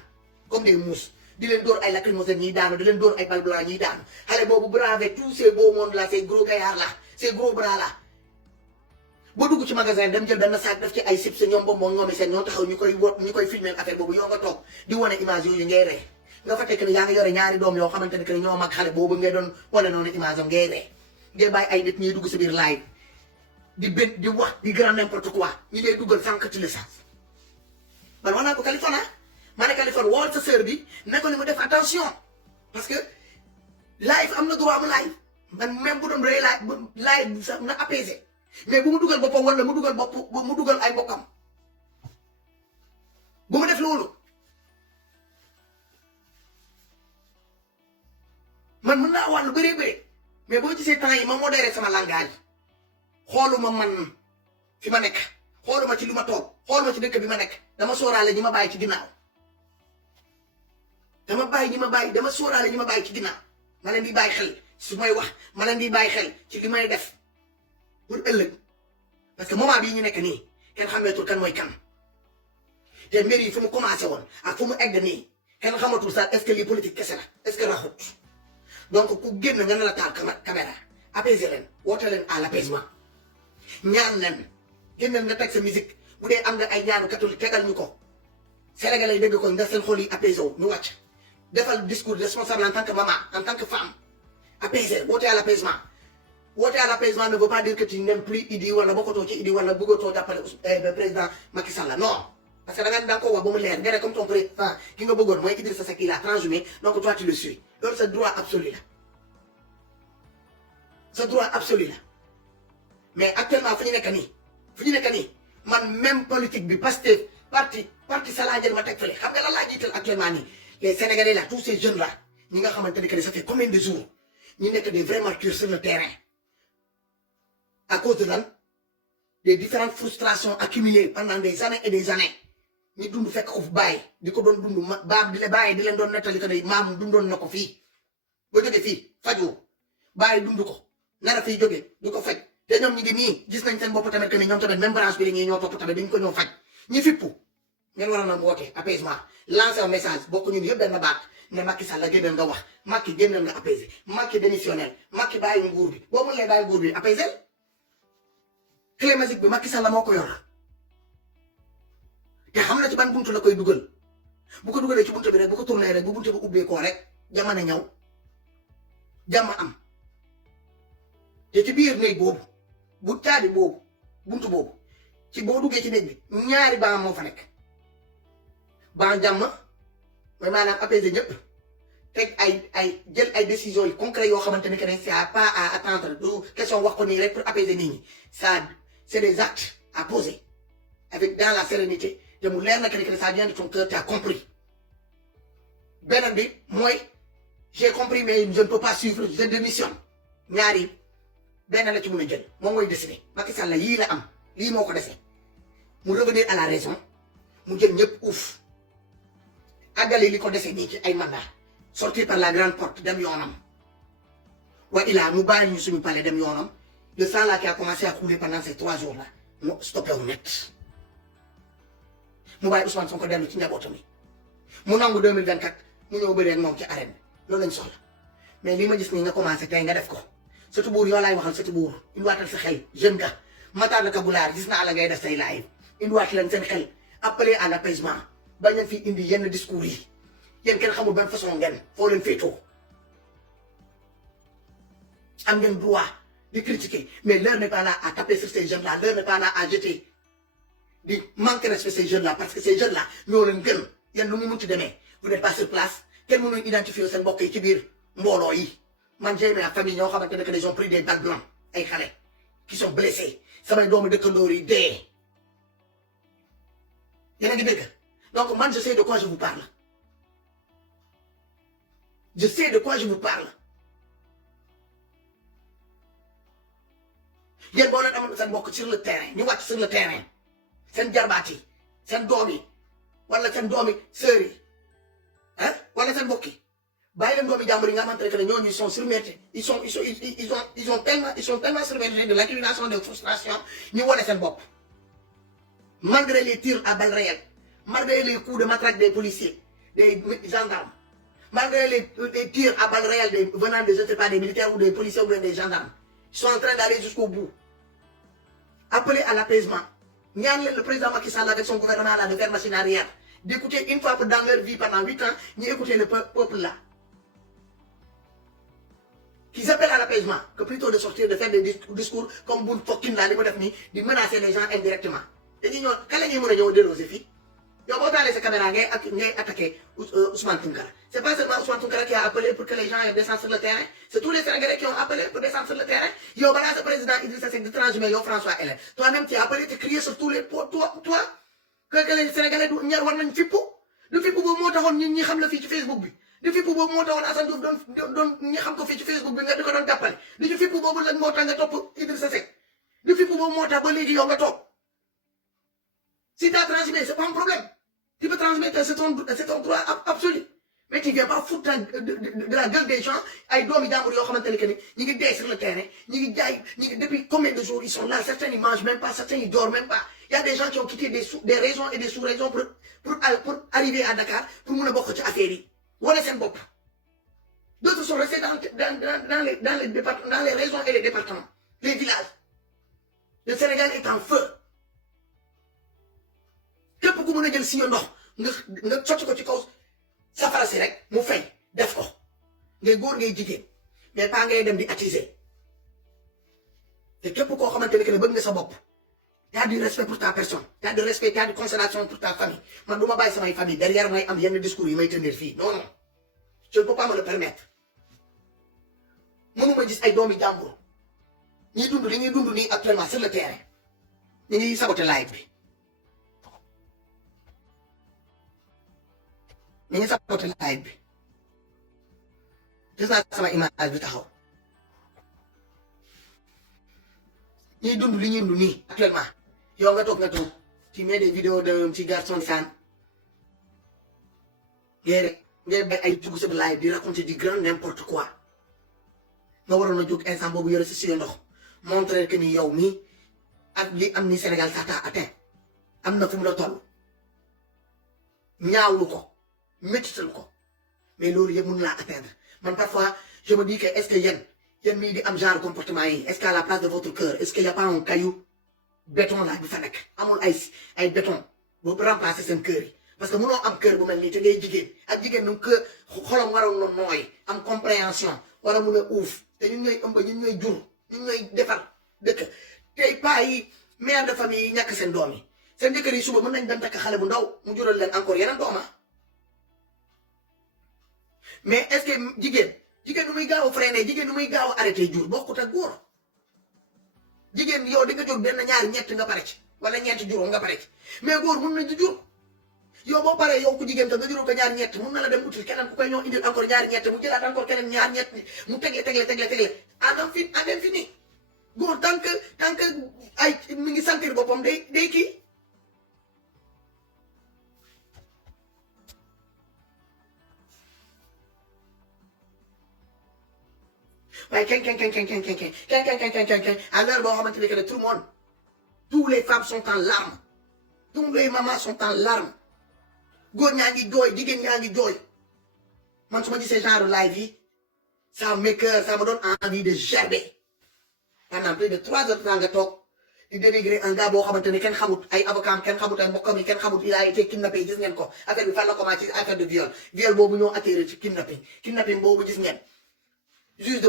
comme des mousses di leen dóor ay lacrymogènes ñiy daanu di leen dóor ay bal blanc ñiy daanu xale boobu bravé tous ces beaux mondes là ces gros gaillards là ces gros bras là boo dugg ci magasin dem jël benn sac def ci ay chips ñoom boobu ñoom seen ñoo taxaw ñu koy filmer affaire boobu yow nga toog di wane image yooyu ngay ree nga fa tekk ne yaa ngi yore ñaari doom yoo xamante ne que ñoo mag xale boobu ngay doon wane noonu image am ngay ree ngay bàyyi ay nit ñuy dugg si biir live di wax di grand n'importe quoi ñi lay duggal sànq ci licence man wax naa ko Californie ma ne Californie wool sa sœur bi ne ko ni mu def attention parce que live am na droit mu live man même bu doon rëy live sax na apaisé mais bu mu dugal boppam wala mu dugal ay mbokkam bu mu def loolu man mën naa wax lu bëree mais boo gisee temps yi ma modéré sama langage xooluma man fi ma nekk xooluma ci lu ma toog xooluma ci dëkk bi ma nekk dama sóoraale ñi ma bàyyi ci ginnaaw dama sóoraale ñi ma bàyyi ci ginnaaw ma leen di bàyyi xel su may wax ma leen di bàyyi xel ci li may def pour ëllëg parce que moment bii ñu nekk nii kenn xàmmeetul kan mooy kan te mbir yi fu mu commencé woon ak fu mu egg nii kenn xamatul sax est-ce que lii politique kese la est-ce que raxut donc ku génn nga ne la taal caméra apaiser leen woote leen à l'apaisement ñaan leen génneel nga teg sa musique bu dee am nga ay ñaanu catholique tegal ñu ko sénégalais yi dégg ko nga seen xol yi apaisé wu ñu wàcc defal discours responsable en tant que maman en tant que femme apaiser woote à l'apaisement woote à l'apaisement ne veut pas dire que tu n'aimes plus Idi wala bokkatoo ci Idi wala bëggatoo jàppale président Macky Sall non parce que da nga ko wax ba mu leer nga ne comme ton président ki nga bëggoon mooy Idrissa Seck il a transhumé donc toi tu le suis loolu sa droit absolu la sa droit absolu la mais actuellement fu ñu nekk nii man même politique bi Pastef parti sa laa jël ma teg fële xam nga lan laa jiital actuellement nii les Sénégalais là tous ces jeunes là ñi nga xamante ne que ça fait combien de jours ñu nekk des vrais martyrs sur le terrain à cause de lan des différentes frustrations accumulées pendant des années et des années ñu dund fekk ko fu bàyyi di ko doon dund baab di la bàyyi di leen doon nettali ko ne maam dundoon na ko fii ba jóge fii faju bàyyi dund ko nara fiy jóge du ko faj te ñoom ñi ngi nii gis nañ seen bopp tamit que ni ñoom tamit même branche bi la ñuy ñoo topp tamit dañ ko ñoo faj ñi fippu ngeen war a na woote apaisement lancer un message bokk ñun yëpp benn baat ne Macky Sall la génneel nga wax Macky génneel nga apaiser Macky démissionnel Macky bàyyi nguur bi boo mënee bàyyi nguur bi apaiser clé magique bi Macky Sall la moo ko yor te xam na ci ban buntu la koy dugal bu ko dugalee ci buntu bi rek bu ko tourné rek bu buntu bi ubbeekoo rek jamono ñëw jàmm am te ci biir néeg boobu bu caabi boobu buntu boobu ci boo duggee ci néeg bi ñaari baa moo fa nekk baa jàmm mooy maanaam apaiser ñëpp teg ay jël ay décisions yi concrètes yoo xamante ne que ne c'est pas à attendre du question wax ko nii rek pour apaiser nit ñi ça c'est des actes à poser avec dans la sérénité te mu leer na que ça vient de ton cœur tu as compris beneen bi mooy j'ai compris mais je ne peux pas suivre je démissionne ñaari benn la ci mën a jël moom mooy décider Macky Sall la yii la am lii moo ko defee mu revenir à la raison mu jël ñëpp uuf àggale li ko defee nii ci ay mandat sortir par la grande porte dem yoonam wa ilaa mu bàyyi ñu suñu palais dem yoonam le sang là qui a commencé à couler pendant ces 3 jours là mu stoppé wu net mu bàyyi Ousmane Sonko dellu ci njabootam yi mu nangu 2024 mu ñëw bëree ak moom ci arène bi loolu lañ soxla mais li ma gis nii nga commencé tey nga def ko surtout buur yoo laay waxal surtout buur indiwaatal sa xel jeune ga Matar la Kabulaar gis naa la ngay def say live indiwaat leen seen xel appeler à l'apaisement bañ a fi indi yenn discours yi yéen kenn xamul ban façon ngeen foo leen féetoo am ngeen droit de critiquer mais l'heure n'est pas là à taper sur ces jeunes là l'heure n'est pas là à jeter di manquer respect ces jeunes là parce que ces jeunes là ñoo leen gën yéen lu mu munti demee vous n'êtes pas sur place kenn mënuñ identifier seen mbokk yi ci biir mbooloo yi man j'ai ma famille ñoo xamante ne que ils ont pris des balles blanches ay xale qui sont blessés samay doomu dëkkandoor yi dee yéen a ngi dégg donc man je sais de quoi je vous parle je sais de quoi je vous parle yéen boo leen amoon seen mbokk sur le terrain ñu wàcc sur le terrain seen jarbaat yi seen doom yi wala seen doomi sœur yi ah wala seen mbokk yi bàyyi leen doomi jàmbur yi nga xamante ne que ñooñu ils sont surmenés ils sont tellement surmenés de l'accumulation de frustration ñu wane seen bopp malgré les tirs à balles réelles malgré les coups de matraque des policiers des gendarmes malgré les tirs à balles réelles venant de je ne sais pas des militaires ou des policiers ou bien des gendarmes ils sont en train d'aller jusqu'au bout appeler à l'apaisement ñaan leen le président Macky Sall avec son gouvernement là de faire machine arrière d'écouter une fois dans leur vie pendant 8 ans ñu écouter le peuple là qu'ils appellent à l'apaisement que plutôt de sortir de faire des discours comme Boun Fokkin là li mu def nii di menacer les gens indirectement dañuy ñëw kan la ñuy mën a ñëw déloger fii yow boo taalee sa caméra ngay attaquer Ousmane Tounkara c'est pas seulement Ousmane Tounkara qui a appelé pour que les gens descendent sur le terrain c'est tous les Sénégalais qui ont appelé pour descendre sur le terrain yow balaa sa président Idrissa Seck di transhumé yow François Hélène toi-même tu as appelé te crier sur tous les toi que les Sénégalais du ñaar war nañ fippu du fippu boobu moo taxoon ñi xam la fii ci Facebook bi du fippu boobu moo taxoon Assane Diouf doon ñi xam ko fii ci Facebook bi nga di ko doon jàppale du ci fippu boobu lañ moo tax nga topp Idrissa Seck du fippu boobu moo tax ba léegi yow nga toog si t'as transhumé c'est pas un problème tu peux transmettre c'est ton droit absolu mais tu viens pas foutre de la gueule des gens ay doomi jàmbur yoo xamante ne que ni ñi ngi dee sur le terrain ñi ngi jaay ñi ngi depuis combien de jours ils sont là, certains ils mangent même pas, certains ils dorment même pas. Il y a des gens qui ont quitté des raisons et des sous-raisons pour arriver à Dakar pour mun a bokk ci affaire yi wane seen bopp. D'autres sont restés dans les régions et les départements, les villages. Le Sénégal est en feu. képp ku mën a jël si yo ndox nga sotti ko ci kaw safara si rek mu fay def ko ngay góor ngay jigéen mais pas ngay dem di attiser. te képp koo xamante ne que ne bëgg nga sa bopp t'as du respect pour ta personne, t'as du respect, t'as de considération pour ta famille. Man du ma bàyyi samay famille derrière may am yenn discours yi may tenir fii non non je ne peux pas me le permettre. mënuma gis ay doomi jàmbur ñuy dund li ñuy dund nii actuellement sur le terrain ñu ngi saboté live bi. ñu ngi saboté live bi gis naa sama image bi taxaw ñuy dund li ñuy dund nii actuellement yow nga toog ci mets des vidéos de ci garçon san ngay bay ay dugg sa live di raconter du grand n'importe quoi nga waroon a jóg instant boobu yore si suñu ndox montrer que ni yow mii ak li am ni Sénégal ça t'a atteint am na fu mu la toll ñaawlu ko métital ko mais loolu yëpp mën laa atteindre. Man parfois je me dis que est-ce que yéen mii di am genre comportement yi est-ce qu'à la place de votre cœur est-ce qu'il y a pas un caillou béton là bi fa nekk amul ay béton boobu remplacer seen cœur yi parce que mënoo am cœur bu mel nii te ngay jigéen ak jigéen nu que xolam waroon na nooy am compréhension wala mun a uuf te ñun ñooy ëmb ñun ñooy jur ñun ñooy defar dëkk tey paa yi mère de famille yi ñàkk seen doom yi seen jëkkër yi suba mën nañ dem takk xale bu ndaw mu jural leen encore yeneen dooma. Mais est-ce que jigéen nu muy gaaw a freiné jigéen nu muy gaaw a arrêté jur bokkut ak góor jigéen yow di nga jóg benn ñaari ñett nga pare ci wala ñeenti juróom nga pare ci mais góor mun na ci jur yow boo paree yow ku jigéen ka nga juróom ko ñaari ñett mun na la dem util keneen ku koy ñëw indil encore ñaari ñett mu jëlaat encore keneen ñaari ñett mu tegle en infini góor tant que ay mi ngi sentir boppam day kii. waaye à l'heure boo xamante ne que tout le monde tous les femmes sont en larmes tous les mamans sont en larmes góor ñaa ngi jooy jigéen ñaa ngi jooy man su ma gisee genre live yi ça m'écoeure, ça me donne envie de gerber pendant plus de 3 heures temps nga toog di dénigrer un gars boo xamante ne kenn xamut ay avocat kenn xamut ay mbokkam yi kenn xamut il a été kidnappé gis ngeen ko affaire bi fan la commencé affaire de viol boobu ñoo attiré ci kidnapping boobu gis ngeen. Juge de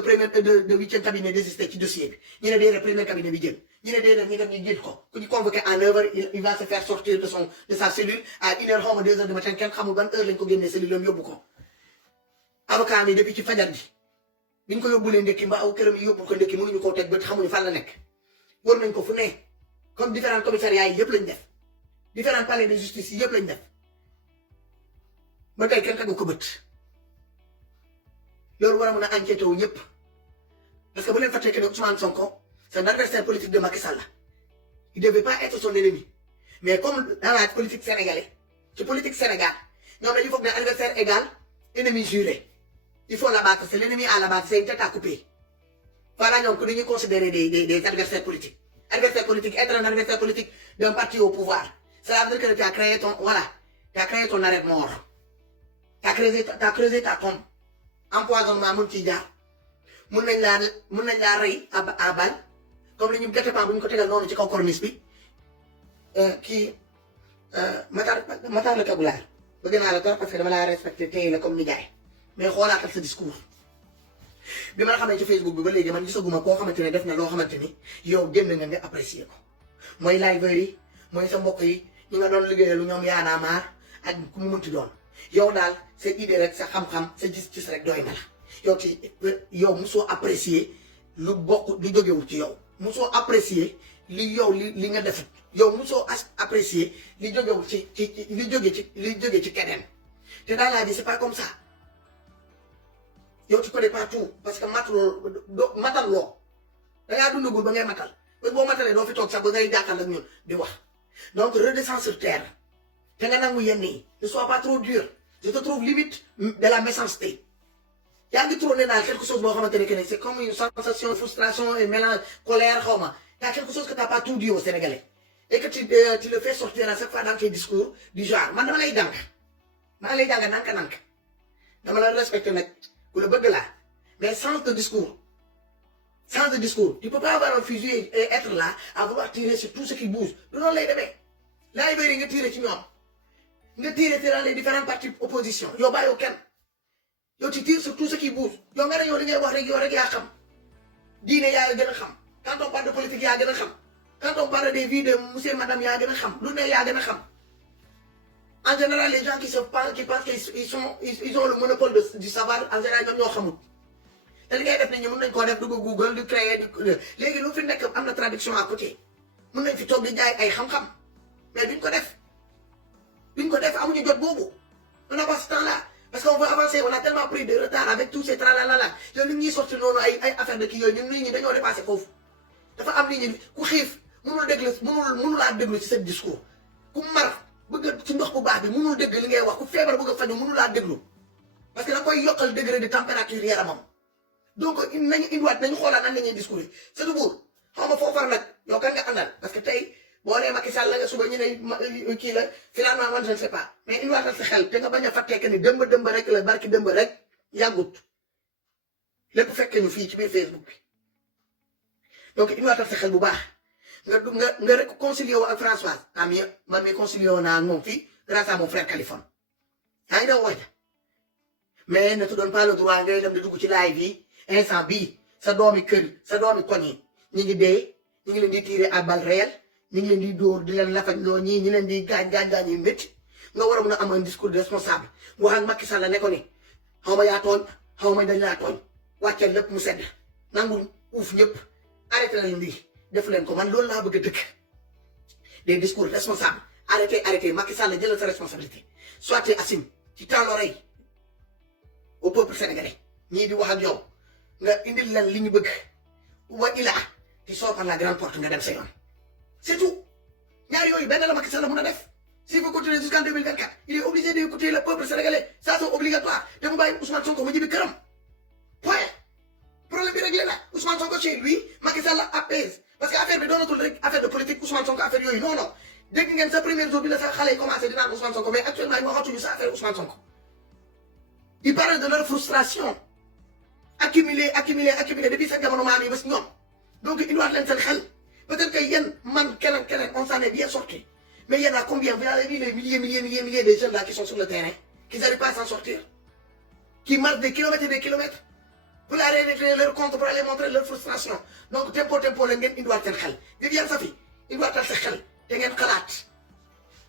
8e cabinet désisté ci dossier bi ñu ne déedéet premier cabinet bi jël ñu ne déedéet ñu dem ñu jël ko ku ñu convoqué à 9h il va se faire sortir de sa cellule à 1h xaw ma 2h du matin kenn xamul ban heure lañ ko génnee cellule am yóbbu ko. avocat mi depuis ci fajar bi biñ ko yóbbulee ndekki mbaa aw këram yi yóbbul ko ndekki mënuñu koo teg bët xamuñu fan la nekk wër nañ ko fu ne comme différents commissariats yi yëpp lañ def différents palais de justice yi yëpp lañ def ba tey kenn tegu ko bët. loolu war a mën a enquêté wu ñëpp parce que bu leen fàttee que ne Ousmane Sonko c'est un adversaire politique de Macky Sall il devait pas être son ennemi mais comme dans la politique sénégalaise ci politique Sénégal ñoom dañu foog ne adversaire égal ennemi juré il faut l'abattre c'est l'ennemi à l'abattre c'est une tête à couper voilà ñoom que dañuy considérer des adversaires politiques être un adversaire politique d'un parti au pouvoir cela veut dire que tu as créé ton arrêt de mort t'as creusé ta tombe. Empoisonnement mun ciy jaar mun nañ laa rey à balle comme li ñu gàttepan bu ñu ko tegal noonu ci kaw corniche bi kii Matar la Kagulaar bëgg naa la trop parce que dama laa respecté tey la comme ni jaay mais xoolaatal sa discours bi ma la xamee ci Facebook bi ba léegi man gisaguma koo xamante ne def na loo xamante ni yow génn nga apprécier ko mooy liveur yi mooy sa mbokk yi ñi nga doon liggéeyalu ñoom yaanaa maar ak ku mu munti doon yow daal sa idée rek sa xam-xam sa gis-gis rek doy na la yow musoo apprécier lu bokk lu jógewul ci yow musoo apprécier li nga def yow musoo apprécier li jógewul ci li jóge ci keneen te dans la vie c'est pas comme ça yow tu connais pas tout parce que matal loo dangaa dundagul ba ngay matal ba boo matalee doo fi toog sax ba ngay jàkkal ak ñun di wax donc redescends sur terre te nga nangu yenn yi ne sois pas trop dur je te trouve limite de la méchanceté. yaa ngi trôné dans quelque chose boo xamante ne que c'est comme une sensation frustration et mélange colère xaw ma y a quelque chose que t'as pas tout dit au Sénégalais et que tu le fais sortir à chaque fois dans tes discours du genre man dama lay jàng nank dama la respecté nag ku la bëgg laa mais sens de discours tu peux pas avoir un fusil et être là à vouloir tirer sur tout ce qui bouge du noonu lay demee laay bëri nga tirer ci ñoom nga tirer dans les différentes parties opposition yow bàyyoo kenn yow tu tires sur tout ce qui bouge yow nga ne yow li ngay wax rek yow rek yaa xam diine yaa gën a xam quand on parle de politique yaa gën a xam quand on parle des vies de monsieur madame yaa gën a xam lu ne yaa gën a xam en général les gens qui pensent qu'ils ont le monopole du savoir en général ñoom ñoo xamul te li ngay def ne ñu mën nañ koo def dugg Google di créer léegi lu fi nekk am na traduction à côté mën nañ fi toog di jaay ay xam-xam mais duñ ko def amuñu jot boobu on n'a pas ce temps là parce qu'on veut avancer on a tellement pris de retard avec tous ces tralalala yow nit ñi sorti noonu ay affaire de kii yooyu ñun nit ñi dañoo dépassé foofu dafa am nit ñi ku xiif mënul laa déglu ci seen discours ku mar bëgg ci ndox bu baax bi mënul dégg li ngay wax ku feebar bëgg a faju mënul laa déglu parce que da koy yokkal degré de température yaramam donc nañu indiwaat nañu xoolaat nan la ñuy discours yi c'est tout buur xaw ma foofar nag yow kan nga àndal parce que tey boo nee Macky Sall la nga suba ñu ne kii la finalement man je ne sais pas mais indiwaatal sa xel te nga bañ a fàttee que ni dëmb rek la barki dëmb rek yàggut lépp fekkee ñu fii ci biir Facebook bi donc indiwaatal sa xel bu baax nga rek concilier woo ak Françoise man mi concilier woo naa moom fii grâce à mon frère Kaliphone yaa ngi daw wax mais ne te donne pas le droit ngay dem di dugg ci live yi instant bii sa doomi kër sa doomi koñ yi ñu ngi dee ñu ngi leen di tirer à balles réelles ñu ngi leen di dóor di leen lafaj loo ñii ñu leen di gaañ yu métti nga war a mën a am un discours de responsable wax ak Macky Sall ne ko ni xaw ma yaa tooñ xaw ma dañ laa tooñ wàcceel lépp mu sedd nangul uuf ñëpp arrêté leen lii def leen ko man loolu laa bëgg a dëkk des discours responsables arrêtez Macky Sall jëlal sa responsabilité soit tu assumes ci tends l'oreille au peuple sénégalais ñii di wax ak yow nga indil leen li ñu bëgg wa ilaa tu sors par la grande porte nga dem sa yoon c'est tout ñaar yooyu benn la Macky Sall mën a def s'il veut continuer jusqu'en 2024 il est obligé d'écouter le peuple sénégalais ça c'est obligatoire te mu bàyyi Ousmane Sonko mu ñibbi këram point problème bi réglé la Ousmane Sonko chez lui Macky Sall apaise parce que affaire bi doonatul rek affaire de politique Ousmane Sonko affaire yooyu non dégg ngeen sa premier jour bi la sa xale yi commencé di naan Ousmane Sonko mais actuellement ñu waxatuñu sa affaire Ousmane Sonko ils parlent de leur frustration accumulée depuis seen jamono maam yi ba si ñoom donc indiwaat leen seen xel peut-être que yéen man keneen on s'en est bien sorti mais yéen à combien vous avez vu les milliers de jeunes là qui sont sur le terrain qui n'arrivent pas à s'en sortir qui marchent des kilomètres et des kilomètres pour arrêter leur compte pour aller montrer leur frustration donc tempo la ngeen indiwaat seen xel Viviane Safi indiwaatal sa xel te ngeen xalaat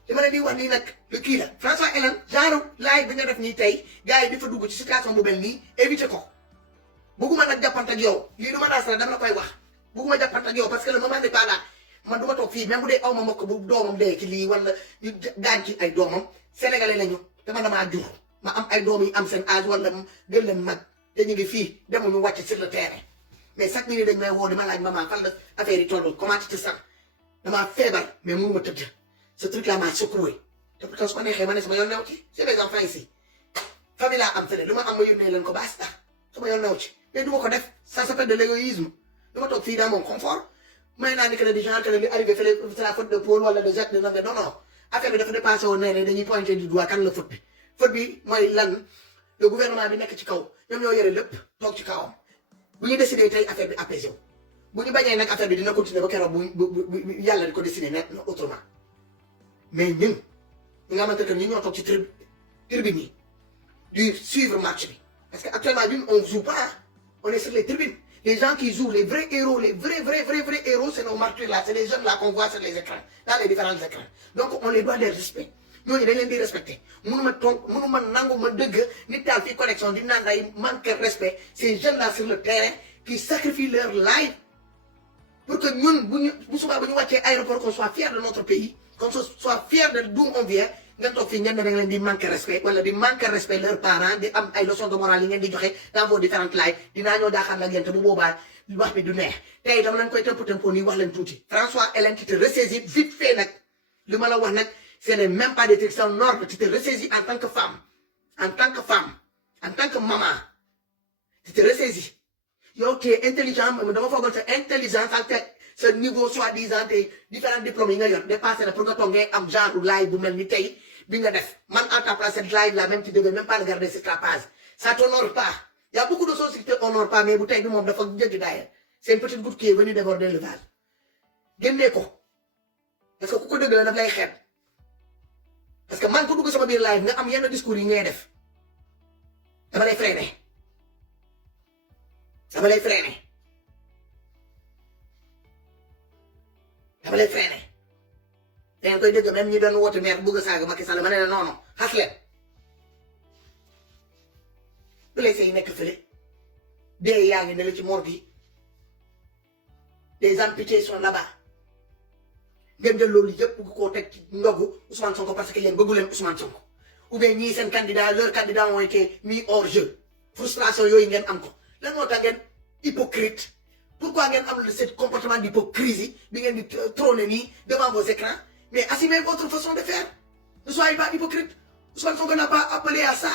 li ma leen di wax nii nag le kii la François Hélène genre live bi nga def nii tey gars yi di fa dugg ci situation bu mel nii éviter ko bëgguma nag jàppante ak yow lii du ma daas dama la koy wax bëgguma jàppante ak yow parce que le moment n'est pas là man du ma toog fii même bu dee aw ma mokk bu doomam dee ci lii wala ñu gaañ ci ay doomam sénégalais lañu te man damaa jur ma am ay doom yi am seen âge wala gën leen mag te ñu ngi fii demuñu wàcc sur le terrain mais chaque minute dañ may woo di ma laaj maman fan la affaire yi toll comment tu te sens damaa feebar mais mënu ma tëdd ce truc là m'a secoué te pourtant su ma neexee ma ne sama yoon new ci c'est mes enfants ici famille laa am fële lu ma am ma yónnee leen ko basta sama yoon new ci mais du ma ko def ça s'appelle de l'égoïsme du ma toog fii dans mon confort may naa ni que ne di genre que ne li arrivé fële c'est la faute de Paul wala de Jacques de Nangé non affaire bi dafa dépassé woon ne dañuy pointer du doigt kan la faute bi mooy lan le gouvernement bi nekk ci kaw ñoom ñoo yore lépp toog ci kawam bu ñu décidé tey affaire bi apaisé wu bu ñu bañee nag affaire bi dina continuer ba keroog bu yàlla di ko décider net autrement mais ñun ñi nga xamante que ñun ñoo toog ci tribune yi di suivre match bi parce que actuellement ñun on joue pas on est sur les tribunes les gens qui jouent les vrais héros les vrais héros c'est nos martyrs là c'est les jeunes là qu'on voit sur les écrans dans les différents écrans donc on les doit des respect ñooñu dañ leen di respecter mënuma nangu ma dëgg nit daal fii connexion di naan ay manque respect ces jeunes là sur le terrain qui sacrifient leur life pour que ñun bu subaa bu ñu wàccee aéroport qu'on soit fier de notre pays qu'on soit fier de d'où on vient ngeen toog fii ngeen ne da nga leen di manquer respect wala di manquer respect leurs parents di am ay leçons de morale yi ngeen di joxe dans vos différentes lives dinaa ñoo daaxaar la ngeen te bu boobaa wax bi du neex tey dama leen koy tempo nii wax leen tuuti François Hélène tu te ressaisis vite fait nag li ma la wax nag ce n'est même pas des trucs sans ordre tu te ressaisis en tant que femme en tant que femme en tant que maman tu te ressaisis yow tu es intelligent dama foogoon sa intelligence ak ce niveau soi-disant des différents diplômes yi nga yor dépassé na pour nga toog ngay am genre live bu mel ni tey bi nga def man en ta place cette live là même tu devais même pas regarder cette page ça t'honore pas il y a beaucoup de choses qui t'honorent pas mais bu tey bi moom dafa jéggi daayee c'est une petite goutte qui est venue déborder le vase génnee ko parce que ku ko dëgg la daf lay xeeb parce que man ko dugg sama biir live nga am yenn discours yi ngay def dama lay freiné dama lay freiné dama lay freiné da ngeen koy dégg même ñi doon woote maire bëgg a saaga Macky Sall ma ne la non non xas leen blessé yi nekk fële dee yaa ngi ne la ci morgue yi les amputés sont là-bas ngeen jël loolu yëpp bu ko teg ci ndogu Ousmane Sonko parce que yéen bëggu leen Ousmane Sonko ou bien ñii seen candidat leurs candidats ont été mis hors jeu frustration yooyu ngeen am ko lan moo tax ngeen hypocrite pourquoi ngeen am ce comportement d'hypocrisie bi ngeen di trôner nii devant vos écrans mais assumez votre façon de faire ne soyez pas hypocrite Ousmane Sonko n'a pas appelé à ça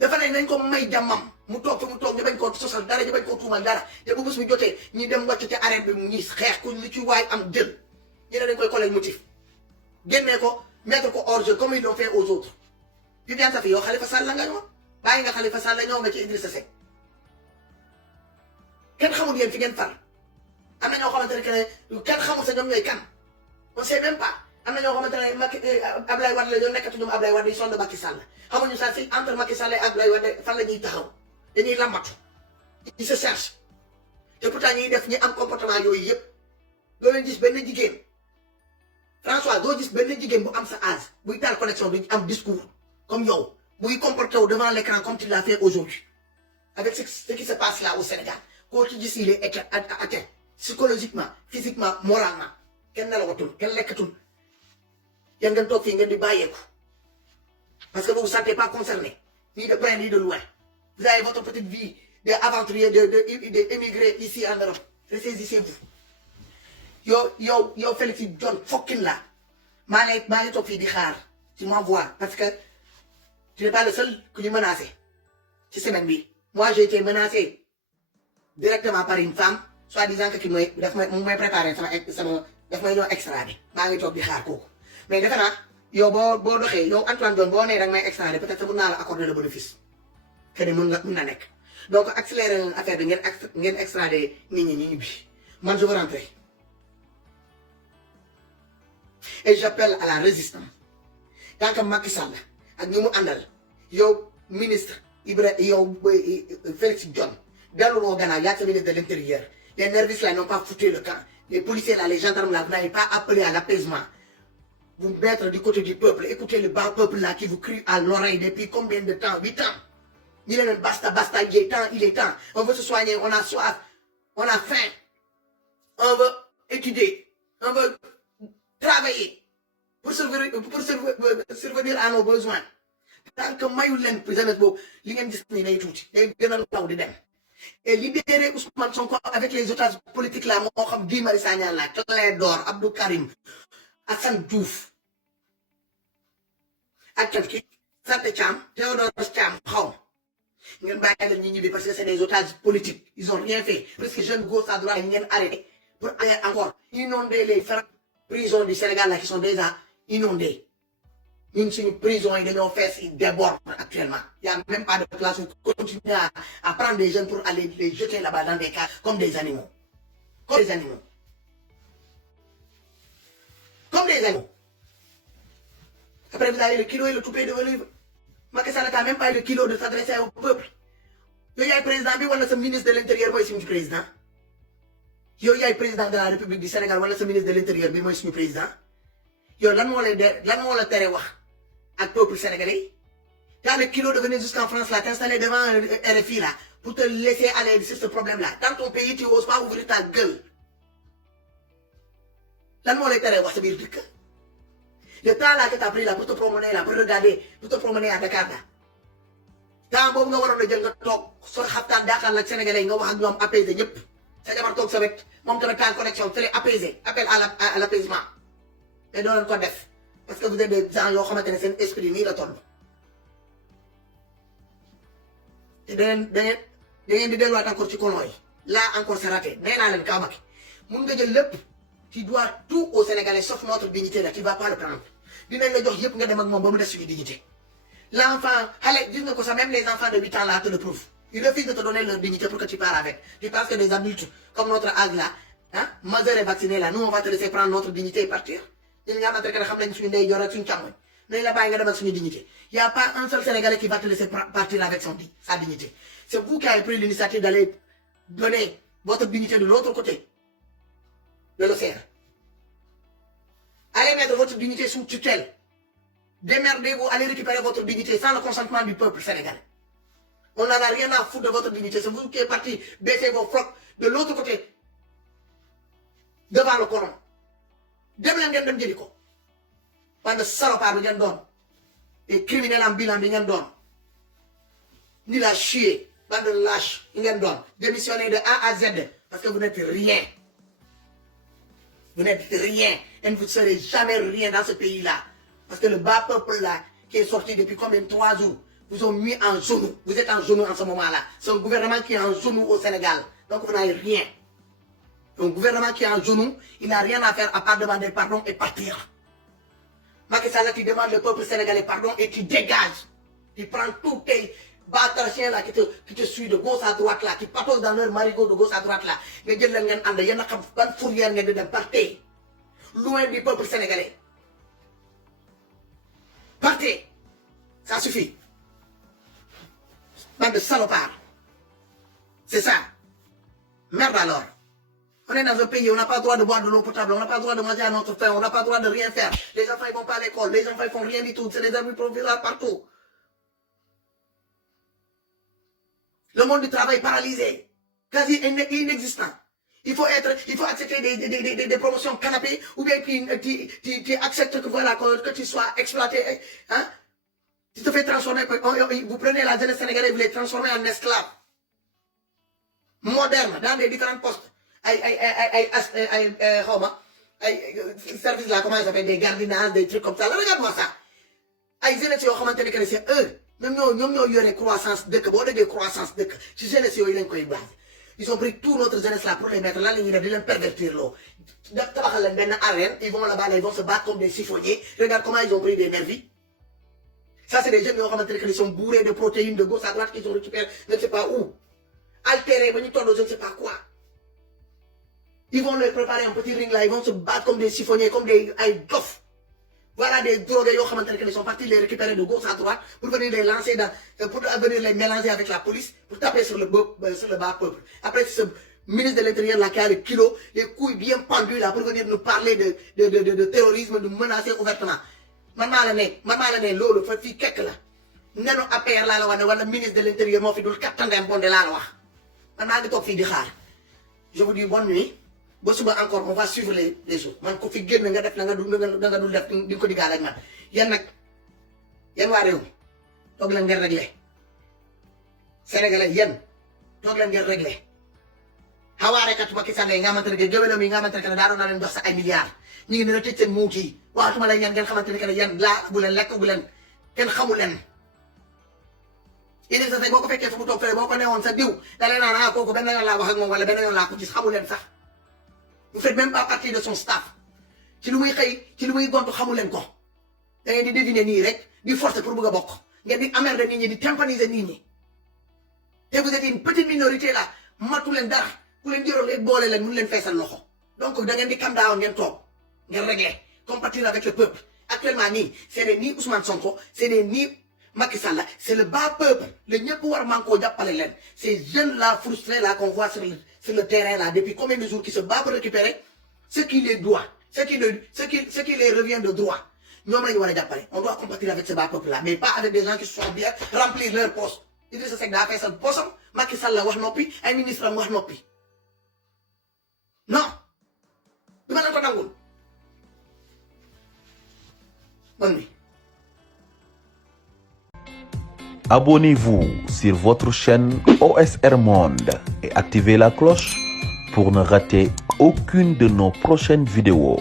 dafa ne nañ ko may jàmmam mu toog fi mu toog ñu bañ koo sosal dara ñu bañ koo tuumal dara te bu bés bu jotee ñi dem wàcc ci arène bi ñi xeex ko li ci waay am jël ñu ne dañ koy collège motif génnee ko mettre ko hors jeu comme ils l'ont fait aux autres Viviane Safi yow Khalifa Sall la nga ñëw bàyyi nga Khalifa Sall ñëw nga ci Idrissa Seck kenn xamul yéen fi ngeen far am na ñoo xamante ne que kenn xamul sa ñoom ñooy kan on sait même pas am na ñoo xamante ne Macky Ablaye Wade la ñoo nekkatu ñoom Ablaye Wade yi sonn Macky Sall xamuñu sax si entre Macky Sall ak Ablaye Wade fan la ñuy taxaw dañuy lambatu ils se cherchent te pourtant ñuy def ñi am comportement yooyu yëpp doo leen gis benn jigéen François doo gis benn jigéen bu am sa âge buy taal connexion bi am discours comme yow buy comporté wu devant l'écran comme tu l'as fait aujourd'hui avec ce qui se passe là au Sénégal koo ci gis il est atteint psychologiquement physiquement moralement kenn nelawatul kenn lekkatul yéen ngeen toog fii ngeen di bàyyeeku parce que vous vous sentez pas concerné ni de près ni de loin vous avez votre petite vie d'aventurier de émigrer ici en Europe ressaisissez-vous yow Félix John fokkin la maa ngi toog fii di xaar tu m'envoies parce que tu n'es pas le seul que ñu menacé ci semaine bi moi j'ai été menacé directement par une femme soi-disant que ki mooy daf may préparé sama daf may ñoo extradé maa ngi toog di xaar kooku mais defe naa yow boo doxee yow Antoine Diome boo nee danga may extradé peut-être mun naa la accorder le bénéfice que ni mun na nekk donc accélérer leen affaire bi ngeen extradé nit ñi ñibbi man je veux rentrer et j'appelle à la résistance tant que Macky Sall ak ñi mu àndal yow ministre yow Félix Diome delluloo gannaaw yaa sa ministre de l'Intérieur les nervis là n'ont pas foutu le camp les policiers là les gendarmes là vous n'avez pas appelé à l'apaisement vous mettre du côté du peuple écoutez le bas peuple là qui vous crie à l'oreille depuis combien de temps 8 ans ñu ne leen basta il est temps on veut se soigner on a soif on a faim on veut étudier on veut travailler pour survenir à nos besoins tant que mayul leen jeunesse boobu li ngeen gis ni day tuuti day gën a law di dem et libérer Ousmane Sonko avec les otages politiques là moo xam Guy Marius Sagna la Clédor Abdou Karim Assane Diouf ak ki sant Thiam Théodore Thiam xaw ngeen bàyyi leen ñi ñibbi parce que c'est des otages politiques ils ont rien fait parce que jeunes gauche à droite yi ngeen arrêté pour aller encore inonder les prisons du Sénégal là qui sont déjà inondées ñun suñu prison yi dañoo fees ils débordent actuellement il y a même pas de place pour continuer à prendre des jeunes pour aller les jeter là-bas dans des cas comme des animaux comme des animaux après vous avez le kilo et le toupet de l'olive Macky Sall n'a même pas eu le kilo de s'adresser au peuple yow yaay président bi wala sa ministre de l'Intérieur mooy suñu président yow yaay président de la République du Sénégal wala sa ministre de l'Intérieur bi mooy suñu président yow lan moo la tere wax ak peuple sénégalais t'as le kilo de venir jusqu'en France là t'installer devant RFI là pour te laisser aller sur ce problème là dans ton pays tu oses pas ouvrir ta gueule lan moo lay tere wax sa biir dëkk le temps là que t'as pris là pour te promener là pour regarder pour te promener à Dakar là temps boobu nga waroon a jël nga toog soo xaftaan daakaar la sénégalais nga wax ak ñoom apaiser ñëpp sa jabar toog sa wet moom tamit temps connexion fële apaiser appel à l'apaisement mais doo leen ko def parce que vous êtes des gens yoo xamante ne seen esprit nii la toll te da ngeen di delluwaat encore ci colon yi là encore c'est raté nee naa leen Kaw Macky mun nga jël lépp tu dois tout aux Sénégalais sauf notre dignité là tu vas pas le prendre dinañ la jox yëpp nga dem ak moom ba mu des suñu dignité l'enfant xale gis nga ko sax même les enfants de 8 ans là te le prouvent ils refusent de te donner leur dignité pour que tu pars avec tu penses que des adultes comme notre âge là hein majeur et vacciné là nous on va te laisser prendre notre dignité et partir ñun nga xamante ne xam nañ suñu ndey joor ak suñu càmmoñ nañ la bàyyi nga dem ak suñu dignité y a pas un seul Sénégalais qui va te laisser partir avec sa dignité c'est vous qui avez pris l'initiative d'aller donner votre dignité de l'autre côté de l'océan. Allez mettre votre dignité sous tutelle. Démerdez-vous, allez récupérer votre dignité sans le consentement du peuple sénégalais. On n'en a rien à foutre de votre dignité. C'est vous qui êtes parti baisser vos frocs de l'autre côté, devant le Coran. Dem dem jëliko. Bande salopard bi ngeen doon. Et criminels en bilan bi ngeen doon. Ni la chier. Bande de lâche yi ngeen doon. Démissionnez de A à Z. Parce que vous n'êtes rien. Vous n'êtes rien. Et vous ne serez jamais rien dans ce pays-là. Parce que le bas peuple là, qui est sorti depuis combien de 3 jours, vous ont mis en genou. Vous êtes en genou en ce moment-là. C'est un gouvernement qui est en genou au Sénégal. Donc vous n'avez rien. Un gouvernement qui est en genou, il n'a rien à faire à part demander pardon et partir. Macky Sall, tu demandes le peuple sénégalais pardon et tu dégages. Tu prends tous tes batraciens là qui te suivent de gauche à droite là, qui patautent dans leur marigot de gauche à droite là. Mais Dieu l'a ngeen ànd yéen a xam ban fourrière ngeen di dem partez. Loin du peuple sénégalais. Partez. Ça suffit. Bande de salopards. C'est ça. Merde alors. On est dans un pays, on n'a pas le droit de boire de l'eau potable, on n'a pas le droit de manger à notre faim, on n'a pas le droit de rien faire. Les enfants ils vont pas à l'école, les enfants ils font rien du tout, c'est des abus provisoires partout. Le monde du travail paralysé, quasi inexistant. Il faut accepter des promotions canapé, ou bien tu acceptes que voilà, que tu sois exploité, hein? Tu te fais transformer, vous prenez la jeunesse sénégalaise, vous les transformez en esclaves. Modernes, dans des différents postes. Services là, comment ils s'appellent, des gardiennage, des trucs comme ça. Là, regarde-moi ça. Jeunesse yoo xamante ne que c'est eux. ñoom ñoo yore croissance dëkk boo déggee croissance dëkk ci jeunesse yooyu lañ koy base. Ils ont pris toute notre jeunesse là pour les mettre là, ils vont pervertir l'eau. Ils vont là-bas, ils vont se battre comme des chiffonniers. Regarde comment ils ont pris des nervis. Ça, c'est des jeunes qui sont bourrés de protéines de gauche à droite qu'ils ont récupéré, je ne sais pas où. Altérés, je ne sais pas quoi. Ils vont leur préparer un petit ring là, ils vont se battre comme des chiffonniers, comme des doffs. Voilà des drogués qui sont partis les récupérer de gauche à droite pour venir les lancer pour venir les mélanger avec la police, pour taper sur le bas peuple. Après, ce ministre de l'Intérieur là qui a le kilo, les couilles bien pendues là pour venir nous parler de terrorisme, de menacer ouvertement. Maman la ne lolo fa fi kek la. Nenu APR la wane wala ministre de l'Intérieur mo fi dul katandem bonde la wax. Man ma ngi tok fi di xaar. Je vous dis bonne nuit. Ba suba encore on va suivre les autres. Man ko fi genn nga def nga dul def di ko digal ak man. Yeen nak yeen wa rew tok la ngeen régler. Sénégalais yeen tok la ngeen régler. Xawaare kat Macky Sall nga xamantene que gëwëlam yi nga xamantene que da doon na leen dox sa ay milliards. Ñi ngi na tecc seen muuti. Waatuma la ñaan ngeen xamantene que yeen la bu leen lek bu leen ken xamu leen. Idrissa Seck boko fekke fu mu tok fele boko neewon sa diw da leen na koku ben yoon la wax ak mom wala ben yoon la ko gis xamu leen sax. Vous faites même pas partie de son staff. Ci lu muy xey, ci lu muy gontu xamu leen ko. Da ngeen di deviner nii rek di forcer pour bëgg bokk. Ngeen di emmerder nit ñi di tympaniser nit ñi. Et vous êtes une petite minorité là, matu leen dara. Ku leen jëroon leen boole leen mun leen feesal loxo. Donc da ngeen di calm down ngeen toog ngeen régler compatir avec le peuple. Actuellement nii c'est ni Ousmane Sonko, c'est ni Macky Sall, c'est le bas peuple. Le ñëpp war manko jàppale leen. Ces jeunes là frustrés là qu'on voit sur le terrain là depuis combien de jours qui se battent pour récupérer ce qui les doit, ce qui les revient de droit. Ñoom lañu war a jàppale. On doit compatir avec ce bas peuple là, mais pas avec des gens qui sont bien remplir leur poste. Idrissa Seck daa feesal posam, Macky Sall wax noppi, ay ministre am wax noppi. Non, du ma leen ko nangul. Bonne nuit. Abonnez-vous sur votre chaîne OSR Monde et activez la cloche pour ne rater aucune de nos prochaines vidéos.